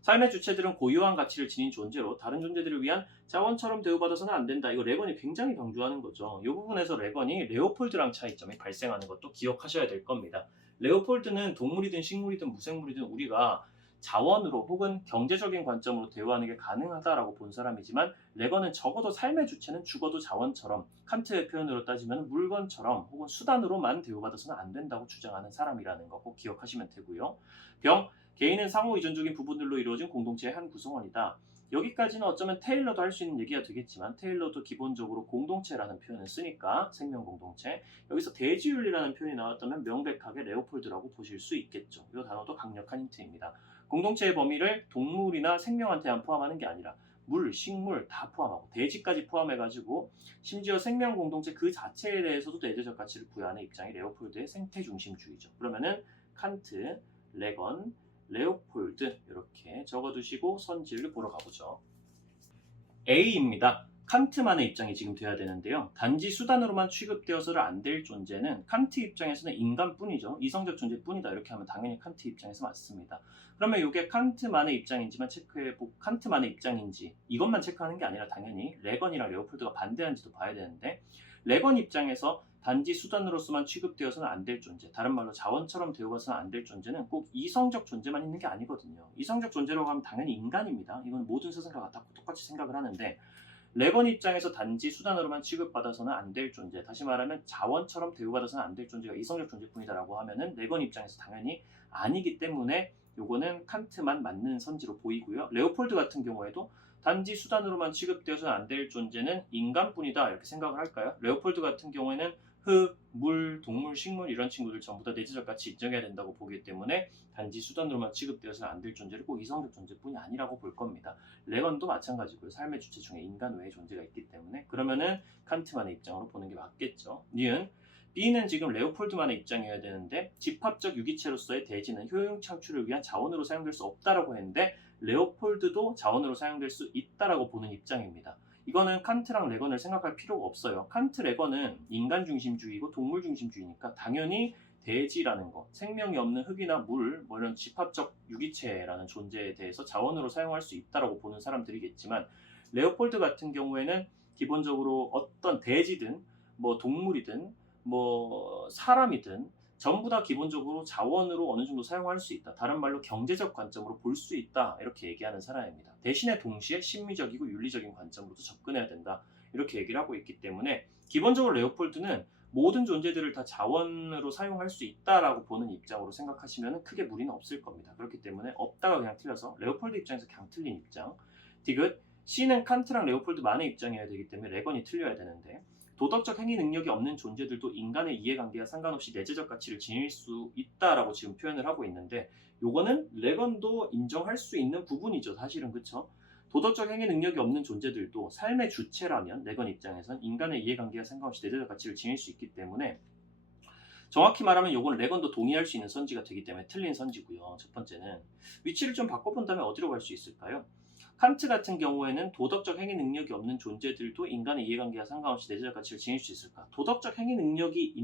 삶의 주체들은 고유한 가치를 지닌 존재로 다른 존재들을 위한 자원처럼 대우받아서는 안 된다. 이거 레건이 굉장히 강조하는 거죠. 이 부분에서 레건이 레오폴드랑 차이점이 발생하는 것도 기억하셔야 될 겁니다. 레오폴드는 동물이든 식물이든 무생물이든 우리가 자원으로 혹은 경제적인 관점으로 대우하는 게 가능하다라고 본 사람이지만 레건은 적어도 삶의 주체는 죽어도 자원처럼 칸트의 표현으로 따지면 물건처럼 혹은 수단으로만 대우받아서는 안 된다고 주장하는 사람이라는 거 꼭 기억하시면 되고요. 개인은 상호 의존적인 부분들로 이루어진 공동체의 한 구성원이다. 여기까지는 어쩌면 테일러도 할 수 있는 얘기가 되겠지만 테일러도 기본적으로 공동체라는 표현을 쓰니까 생명 공동체. 여기서 대지윤리라는 표현이 나왔다면 명백하게 레오폴드라고 보실 수 있겠죠. 이 단어도 강력한 힌트입니다. 공동체의 범위를 동물이나 생명한테만 포함하는 게 아니라 물, 식물 다 포함하고 대지까지 포함해가지고 심지어 생명 공동체 그 자체에 대해서도 내재적 가치를 부여하는 입장이 레오폴드의 생태 중심주의죠. 그러면은 칸트, 레건, 레오폴드 이렇게 적어두시고 선지를 보러 가보죠. A입니다. 칸트만의 입장이 지금 돼야 되는데요. 단지 수단으로만 취급되어서는 안 될 존재는 칸트 입장에서는 인간뿐이죠. 이성적 존재뿐이다. 이렇게 하면 당연히 칸트 입장에서 맞습니다. 그러면 이게 칸트만의 입장인지만 체크해보고 칸트만의 입장인지 이것만 체크하는 게 아니라 당연히 레건이랑 레오폴드가 반대한지도 봐야 되는데 레건 입장에서 단지 수단으로서만 취급되어서는 안 될 존재, 다른 말로 자원처럼 대우받아서는 안 될 존재는 꼭 이성적 존재만 있는 게 아니거든요. 이성적 존재라고 하면 당연히 인간입니다. 이건 모든 스승과 똑같이 생각을 하는데 레건 입장에서 단지 수단으로만 취급받아서는 안 될 존재, 다시 말하면 자원처럼 대우받아서는 안 될 존재가 이성적 존재뿐이다라고 하면은 레건 입장에서 당연히 아니기 때문에 요거는 칸트만 맞는 선지로 보이고요. 레오폴드 같은 경우에도 단지 수단으로만 취급되어서는 안 될 존재는 인간뿐이다 이렇게 생각을 할까요? 레오폴드 같은 경우에는 흙, 물, 동물, 식물 이런 친구들 전부 다 내재적 가치 인정해야 된다고 보기 때문에 단지 수단으로만 취급되어서는 안 될 존재를 꼭 이성적 존재뿐이 아니라고 볼 겁니다. 레건도 마찬가지고요. 삶의 주체 중에 인간 외의 존재가 있기 때문에 그러면은 칸트만의 입장으로 보는 게 맞겠죠. 니은 B는 지금 레오폴드만의 입장이어야 되는데 집합적 유기체로서의 대지는 효용 창출을 위한 자원으로 사용될 수 없다라고 했는데 레오폴드도 자원으로 사용될 수 있다라고 보는 입장입니다. 이거는 칸트랑 레건을 생각할 필요가 없어요. 칸트, 레건은 인간 중심주의고 동물 중심주의니까 당연히 대지라는 거, 생명이 없는 흙이나 물, 뭐 이런 집합적 유기체라는 존재에 대해서 자원으로 사용할 수 있다라고 보는 사람들이겠지만 레오폴드 같은 경우에는 기본적으로 어떤 대지든 뭐 동물이든 뭐 사람이든 전부 다 기본적으로 자원으로 어느 정도 사용할 수 있다. 다른 말로 경제적 관점으로 볼 수 있다. 이렇게 얘기하는 사람입니다. 대신에 동시에 심미적이고 윤리적인 관점으로도 접근해야 된다. 이렇게 얘기를 하고 있기 때문에 기본적으로 레오폴드는 모든 존재들을 다 자원으로 사용할 수 있다라고 보는 입장으로 생각하시면 크게 무리는 없을 겁니다. 그렇기 때문에 없다가 그냥 틀려서 레오폴드 입장에서 그냥 틀린 입장. 디귿 C는 칸트랑 레오폴드만의 입장이어야 되기 때문에 레건이 틀려야 되는데 도덕적 행위 능력이 없는 존재들도 인간의 이해관계와 상관없이 내재적 가치를 지닐 수 있다라고 지금 표현을 하고 있는데 요거는 레건도 인정할 수 있는 부분이죠. 사실은 그쵸? 도덕적 행위 능력이 없는 존재들도 삶의 주체라면 레건 입장에선 인간의 이해관계와 상관없이 내재적 가치를 지닐 수 있기 때문에 정확히 말하면 요거는 레건도 동의할 수 있는 선지가 되기 때문에 틀린 선지고요. 첫 번째는 위치를 좀 바꿔본다면 어디로 갈 수 있을까요? 칸트 같은 경우에는 도덕적 행위 능력이 없는 존재들도 인간의 이해관계와 상관없이 내재적 가치를 지닐 수 있을까? 도덕적 행위 능력이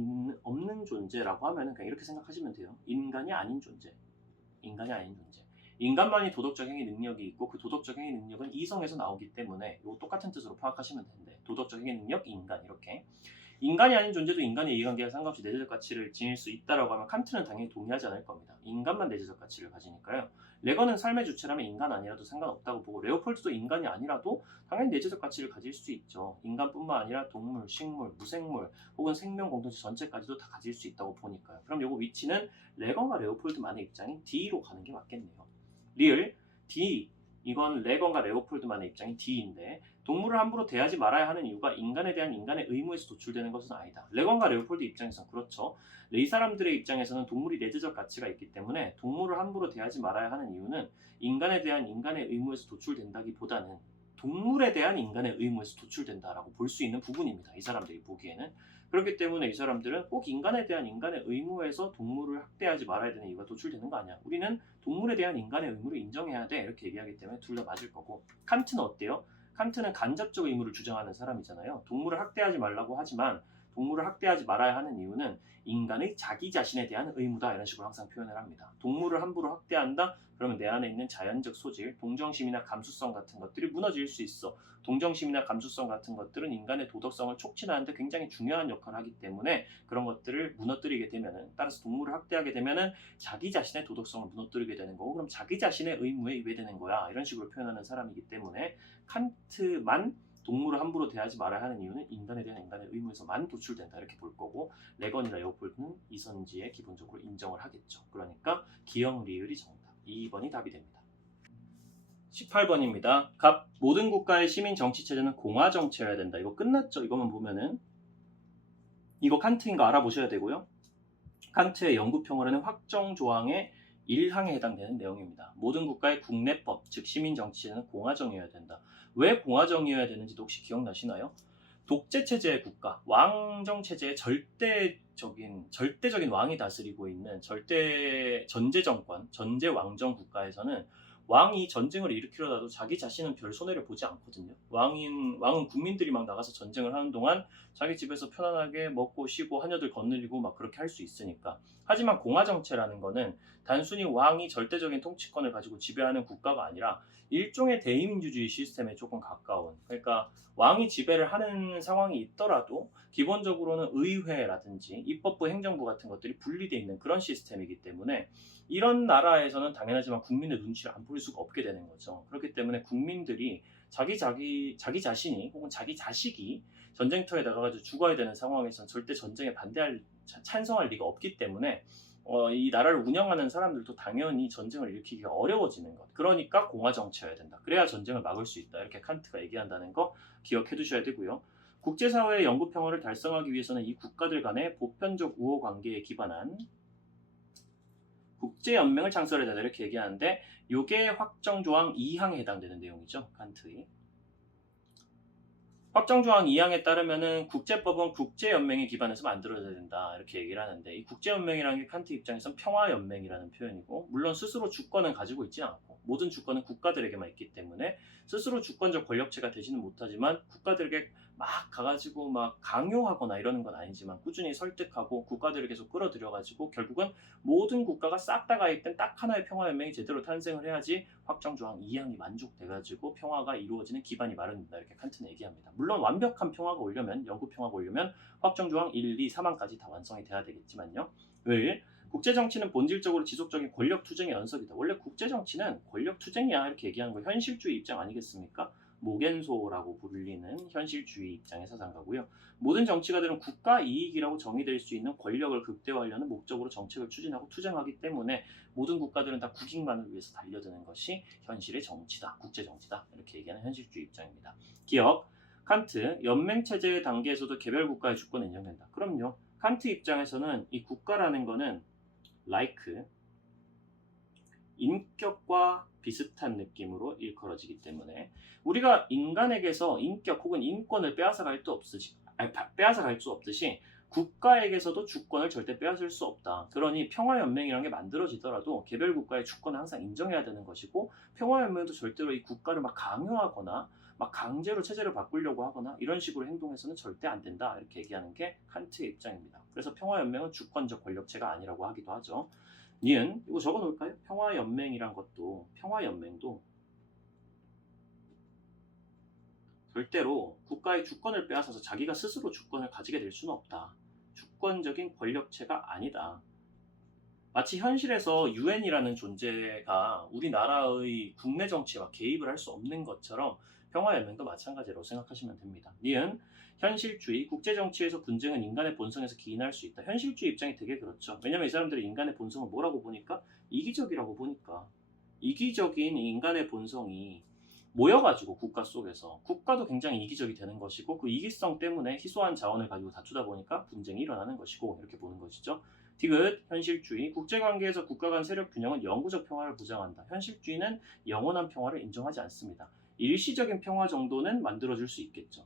없는 존재라고 하면 그냥 이렇게 생각하시면 돼요. 인간이 아닌 존재. 인간이 아닌 존재. 인간만이 도덕적 행위 능력이 있고 그 도덕적 행위 능력은 이성에서 나오기 때문에 이거 똑같은 뜻으로 파악하시면 되는데 도덕적 행위 능력, 인간 이렇게. 인간이 아닌 존재도 인간의 이해관계와 상관없이 내재적 가치를 지닐 수 있다라고 하면 칸트는 당연히 동의하지 않을 겁니다. 인간만 내재적 가치를 가지니까요. 레건은 삶의 주체라면 인간 아니라도 상관없다고 보고 레오폴드도 인간이 아니라도 당연히 내재적 가치를 가질 수 있죠. 인간뿐만 아니라 동물, 식물, 무생물 혹은 생명 공동체 전체까지도 다 가질 수 있다고 보니까요. 그럼 요거 위치는 레건과 레오폴드만의 입장인 D로 가는 게 맞겠네요. 리을 D 이건 레건과 레오폴드만의 입장인 D인데 동물을 함부로 대하지 말아야 하는 이유가 인간에 대한 인간의 의무에서 도출되는 것은 아니다. 레건과 레오폴드 입장에서는 그렇죠. 이 사람들의 입장에서는 동물이 내재적 가치가 있기 때문에 동물을 함부로 대하지 말아야 하는 이유는 인간에 대한 인간의 의무에서 도출된다기보다는 동물에 대한 인간의 의무에서 도출된다라고 볼 수 있는 부분입니다. 이 사람들이 보기에는. 그렇기 때문에 이 사람들은 꼭 인간에 대한 인간의 의무에서 동물을 학대하지 말아야 되는 이유가 도출되는 거 아니야. 우리는 동물에 대한 인간의 의무를 인정해야 돼. 이렇게 얘기하기 때문에 둘 다 맞을 거고. 칸트는 어때요? 칸트는 간접적 의무를 주장하는 사람이잖아요. 동물을 학대하지 말라고 하지만 동물을 학대하지 말아야 하는 이유는 인간의 자기 자신에 대한 의무다 이런 식으로 항상 표현을 합니다. 동물을 함부로 학대한다? 그러면 내 안에 있는 자연적 소질, 동정심이나 감수성 같은 것들이 무너질 수 있어. 동정심이나 감수성 같은 것들은 인간의 도덕성을 촉진하는데 굉장히 중요한 역할을 하기 때문에 그런 것들을 무너뜨리게 되면은 따라서 동물을 학대하게 되면은 자기 자신의 도덕성을 무너뜨리게 되는 거고 그럼 자기 자신의 의무에 위배되는 거야 이런 식으로 표현하는 사람이기 때문에 칸트만 동물을 함부로 대하지 말아야 하는 이유는 인간에 대한 인간의 의무에서만 도출된다 이렇게 볼 거고 레건이나 레오폴드는 이선지에 기본적으로 인정을 하겠죠. 그러니까 기역 리을이 정답. 2번이 답이 됩니다. 18번입니다. 모든 국가의 시민 정치 체제는 공화 정치여야 된다. 이거 끝났죠? 이거만 보면은 이거 칸트인 거 알아보셔야 되고요. 칸트의 영구평화라는 확정 조항의 1항에 해당되는 내용입니다. 모든 국가의 국내법, 즉 시민정치제는 공화정이어야 된다. 왜 공화정이어야 되는지도 혹시 기억나시나요? 독재체제의 국가, 왕정체제의 절대적인 왕이 다스리고 있는 전제정권, 전제왕정 국가에서는 왕이 전쟁을 일으키려다도 자기 자신은 별 손해를 보지 않거든요. 왕은 국민들이 막 나가서 전쟁을 하는 동안 자기 집에서 편안하게 먹고 쉬고 하녀들 거느리고 막 그렇게 할 수 있으니까. 하지만 공화정체라는 거는 단순히 왕이 절대적인 통치권을 가지고 지배하는 국가가 아니라 일종의 대의민주주의 시스템에 조금 가까운, 그러니까 왕이 지배를 하는 상황이 있더라도 기본적으로는 의회라든지 입법부, 행정부 같은 것들이 분리되어 있는 그런 시스템이기 때문에 이런 나라에서는 당연하지만 국민의 눈치를 안 볼 수가 없게 되는 거죠. 그렇기 때문에 국민들이 자기 자신이 혹은 자기 자식이 전쟁터에 나가가지고 죽어야 되는 상황에서는 절대 전쟁에 찬성할 리가 없기 때문에 이 나라를 운영하는 사람들도 당연히 전쟁을 일으키기가 어려워지는 것. 그러니까 공화 정치여야 된다. 그래야 전쟁을 막을 수 있다. 이렇게 칸트가 얘기한다는 거 기억해 두셔야 되고요. 국제사회의 영구 평화를 달성하기 위해서는 이 국가들 간의 보편적 우호 관계에 기반한 국제연맹을 창설해야 된다. 이렇게 얘기하는데 이게 확정조항 2항에 해당되는 내용이죠. 칸트의. 확정조항 2항에 따르면은 국제법은 국제연맹에 기반해서 만들어져야 된다 이렇게 얘기를 하는데 이 국제연맹이라는 게 칸트 입장에선 평화연맹이라는 표현이고 물론 스스로 주권은 가지고 있지 않고 모든 주권은 국가들에게만 있기 때문에 스스로 주권적 권력체가 되지는 못하지만 국가들에게 막 가가지고 막 강요하거나 이러는 건 아니지만 꾸준히 설득하고 국가들을 계속 끌어들여가지고 결국은 모든 국가가 싹 다 가입된 딱 하나의 평화연맹이 제대로 탄생을 해야지 확정조항 2항이 만족돼가지고 평화가 이루어지는 기반이 마련된다 이렇게 칸트는 얘기합니다. 물론 완벽한 평화가 오려면 영구 평화가 오려면 확정조항 1, 2, 3항까지 다 완성이 돼야 되겠지만요. 왜? 국제정치는 본질적으로 지속적인 권력투쟁의 연속이다. 원래 국제정치는 권력투쟁이야 이렇게 얘기하는 거 현실주의 입장 아니겠습니까? 모겐소라고 불리는 현실주의 입장의 사상가고요. 모든 정치가들은 국가 이익이라고 정의될 수 있는 권력을 극대화하려는 목적으로 정책을 추진하고 투쟁하기 때문에 모든 국가들은 다 국익만을 위해서 달려드는 것이 현실의 정치다. 국제정치다. 이렇게 얘기하는 현실주의 입장입니다. 기억, 칸트, 연맹체제의 단계에서도 개별 국가의 주권은 인정된다. 그럼요. 칸트 입장에서는 이 국가라는 거는 like, 인격과 비슷한 느낌으로 일컬어지기 때문에 우리가 인간에게서 인격 혹은 인권을 빼앗아갈 수 없듯이 국가에게서도 주권을 절대 빼앗을 수 없다. 그러니 평화연맹이라는 게 만들어지더라도 개별 국가의 주권을 항상 인정해야 되는 것이고, 평화연맹도 절대로 이 국가를 막 강요하거나 막 강제로 체제를 바꾸려고 하거나 이런 식으로 행동해서는 절대 안 된다. 이렇게 얘기하는 게 칸트의 입장입니다. 그래서 평화연맹은 주권적 권력체가 아니라고 하기도 하죠. 니은 이거 적어 놓을까요? 평화연맹이란 것도, 평화연맹도 절대로 국가의 주권을 빼앗아서 자기가 스스로 주권을 가지게 될 수는 없다. 주권적인 권력체가 아니다. 마치 현실에서 유엔이라는 존재가 우리나라의 국내 정치에 막 개입을 할 수 없는 것처럼 평화연맹도 마찬가지라고 생각하시면 됩니다. 니은 현실주의, 국제정치에서 분쟁은 인간의 본성에서 기인할 수 있다. 현실주의 입장이 되게 그렇죠. 왜냐면 이 사람들이 인간의 본성을 뭐라고 보니까? 이기적이라고 보니까. 이기적인 인간의 본성이 모여가지고 국가 속에서 국가도 굉장히 이기적이 되는 것이고, 그 이기성 때문에 희소한 자원을 가지고 다투다 보니까 분쟁이 일어나는 것이고, 이렇게 보는 것이죠. 디귿 현실주의, 국제관계에서 국가 간 세력 균형은 영구적 평화를 보장한다. 현실주의는 영원한 평화를 인정하지 않습니다. 일시적인 평화 정도는 만들어줄 수 있겠죠.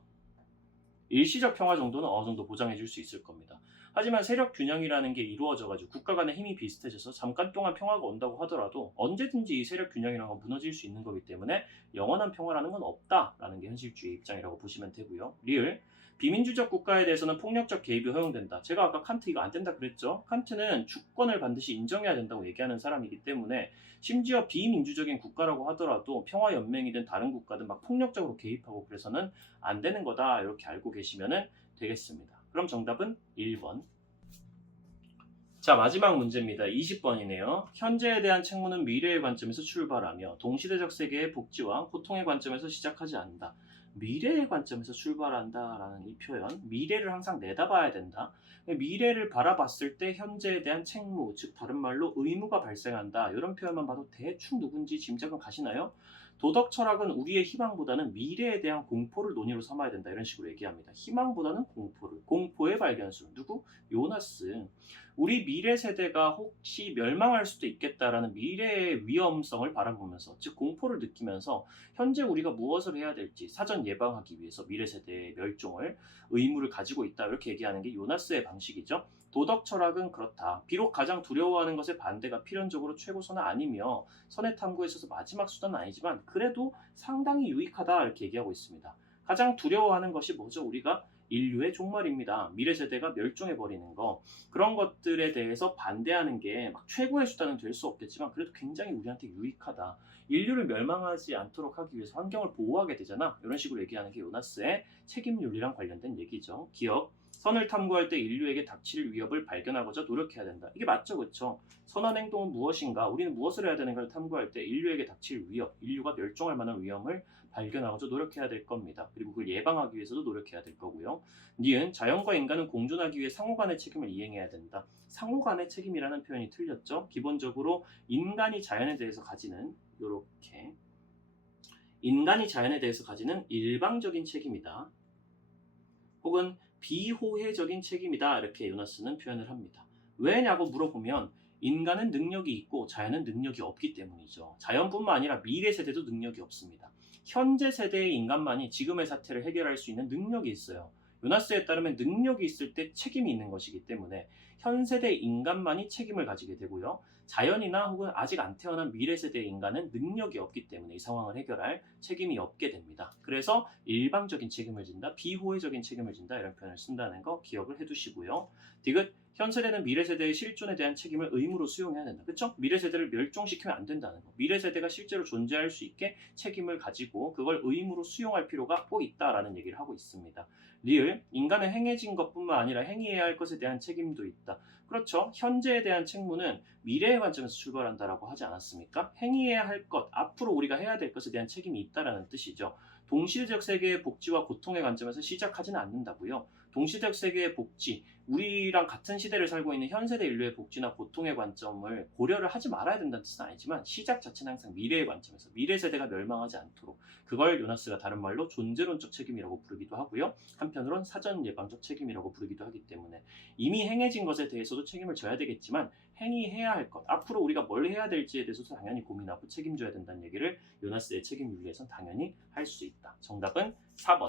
일시적 평화 정도는 어느 정도 보장해 줄 수 있을 겁니다. 하지만 세력 균형이라는 게 이루어져가지고 국가 간의 힘이 비슷해져서 잠깐 동안 평화가 온다고 하더라도 언제든지 이 세력 균형이라는 건 무너질 수 있는 거기 때문에 영원한 평화라는 건 없다라는 게 현실주의 입장이라고 보시면 되고요. 리을 비민주적 국가에 대해서는 폭력적 개입이 허용된다. 제가 아까 칸트 이거 안 된다 그랬죠? 칸트는 주권을 반드시 인정해야 된다고 얘기하는 사람이기 때문에 심지어 비민주적인 국가라고 하더라도 평화연맹이든 다른 국가든 막 폭력적으로 개입하고 그래서는 안 되는 거다, 이렇게 알고 계시면 되겠습니다. 그럼 정답은 1번. 자, 마지막 문제입니다. 20번이네요. 현재에 대한 책무는 미래의 관점에서 출발하며 동시대적 세계의 복지와 고통의 관점에서 시작하지 않는다. 미래의 관점에서 출발한다라는 이 표현, 미래를 항상 내다봐야 된다. 미래를 바라봤을 때 현재에 대한 책무, 즉 다른 말로 의무가 발생한다. 이런 표현만 봐도 대충 누군지 짐작은 가시나요? 도덕 철학은 우리의 희망보다는 미래에 대한 공포를 논의로 삼아야 된다. 이런 식으로 얘기합니다. 희망보다는 공포를. 공포의 발견수. 누구? 요나스. 우리 미래 세대가 혹시 멸망할 수도 있겠다라는 미래의 위험성을 바라보면서, 즉 공포를 느끼면서 현재 우리가 무엇을 해야 될지 사전 예방하기 위해서 미래 세대의 멸종을 의무를 가지고 있다, 이렇게 얘기하는 게 요나스의 방식이죠. 도덕 철학은 그렇다. 비록 가장 두려워하는 것의 반대가 필연적으로 최고선은 아니며 선의 탐구에 있어서 마지막 수단은 아니지만 그래도 상당히 유익하다, 이렇게 얘기하고 있습니다. 가장 두려워하는 것이 뭐죠? 우리가 인류의 종말입니다. 미래 세대가 멸종해버리는 거. 그런 것들에 대해서 반대하는 게 막 최고의 수단은 될 수 없겠지만 그래도 굉장히 우리한테 유익하다. 인류를 멸망하지 않도록 하기 위해서 환경을 보호하게 되잖아. 이런 식으로 얘기하는 게 요나스의 책임윤리랑 관련된 얘기죠. 기억. 선을 탐구할 때 인류에게 닥칠 위협을 발견하고자 노력해야 된다. 이게 맞죠, 그렇죠? 선한 행동은 무엇인가? 우리는 무엇을 해야 되는가를 탐구할 때 인류에게 닥칠 위협, 인류가 멸종할 만한 위험을 발견하고자 노력해야 될 겁니다. 그리고 그걸 예방하기 위해서도 노력해야 될 거고요. 니은 자연과 인간은 공존하기 위해 상호간의 책임을 이행해야 된다. 상호간의 책임이라는 표현이 틀렸죠. 기본적으로 인간이 자연에 대해서 가지는 이렇게 인간이 자연에 대해서 가지는 일방적인 책임이다. 혹은 비호혜적인 책임이다, 이렇게 요나스는 표현을 합니다. 왜냐고 물어보면 인간은 능력이 있고 자연은 능력이 없기 때문이죠. 자연뿐만 아니라 미래 세대도 능력이 없습니다. 현재 세대의 인간만이 지금의 사태를 해결할 수 있는 능력이 있어요. 요나스에 따르면 능력이 있을 때 책임이 있는 것이기 때문에 현 세대 인간만이 책임을 가지게 되고요. 자연이나 혹은 아직 안 태어난 미래 세대의 인간은 능력이 없기 때문에 이 상황을 해결할 책임이 없게 됩니다. 그래서 일방적인 책임을 진다, 비호혜적인 책임을 진다, 이런 표현을 쓴다는 거 기억을 해두시고요. 디귿 현 세대는 미래 세대의 실존에 대한 책임을 의무로 수용해야 된다. 그렇죠? 미래 세대를 멸종시키면 안 된다는 거. 미래 세대가 실제로 존재할 수 있게 책임을 가지고 그걸 의무로 수용할 필요가 꼭 있다라는 얘기를 하고 있습니다. 리을 인간은 행해진 것뿐만 아니라 행해야 할 것에 대한 책임도 있다. 그렇죠. 현재에 대한 책무는 미래의 관점에서 출발한다라고 하지 않았습니까? 행해야 할 것, 앞으로 우리가 해야 될 것에 대한 책임이 있다라는 뜻이죠. 동시대적 세계의 복지와 고통의 관점에서 시작하지는 않는다고요. 동시대적 세계의 복지, 우리랑 같은 시대를 살고 있는 현 세대 인류의 복지나 고통의 관점을 고려를 하지 말아야 된다는 뜻은 아니지만 시작 자체는 항상 미래의 관점에서 미래 세대가 멸망하지 않도록, 그걸 요나스가 다른 말로 존재론적 책임이라고 부르기도 하고요. 한편으론 사전 예방적 책임이라고 부르기도 하기 때문에 이미 행해진 것에 대해서도 책임을 져야 되겠지만 행위해야 할 것, 앞으로 우리가 뭘 해야 될지에 대해서도 당연히 고민하고 책임져야 된다는 얘기를 요나스의 책임윤리에선 당연히 할 수 있다. 정답은 4번.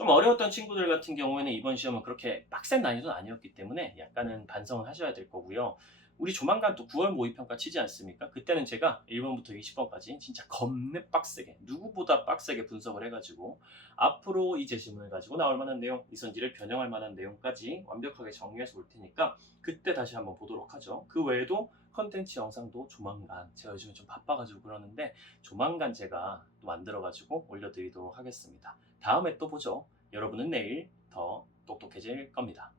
좀 어려웠던 친구들 같은 경우에는 이번 시험은 그렇게 빡센 난이도는 아니었기 때문에 약간은 반성을 하셔야 될 거고요. 우리 조만간 또 9월 모의평가 치지 않습니까? 그때는 제가 1번부터 20번까지 진짜 겁내 빡세게, 누구보다 빡세게 분석을 해가지고 앞으로 이 제시문을 가지고 나올 만한 내용, 이선지를 변형할 만한 내용까지 완벽하게 정리해서 올 테니까 그때 다시 한번 보도록 하죠. 그 외에도 컨텐츠 영상도 조만간, 제가 요즘에 좀 바빠가지고 그러는데 조만간 제가 또 만들어가지고 올려드리도록 하겠습니다. 다음에 또 보죠. 여러분은 내일 더 똑똑해질 겁니다.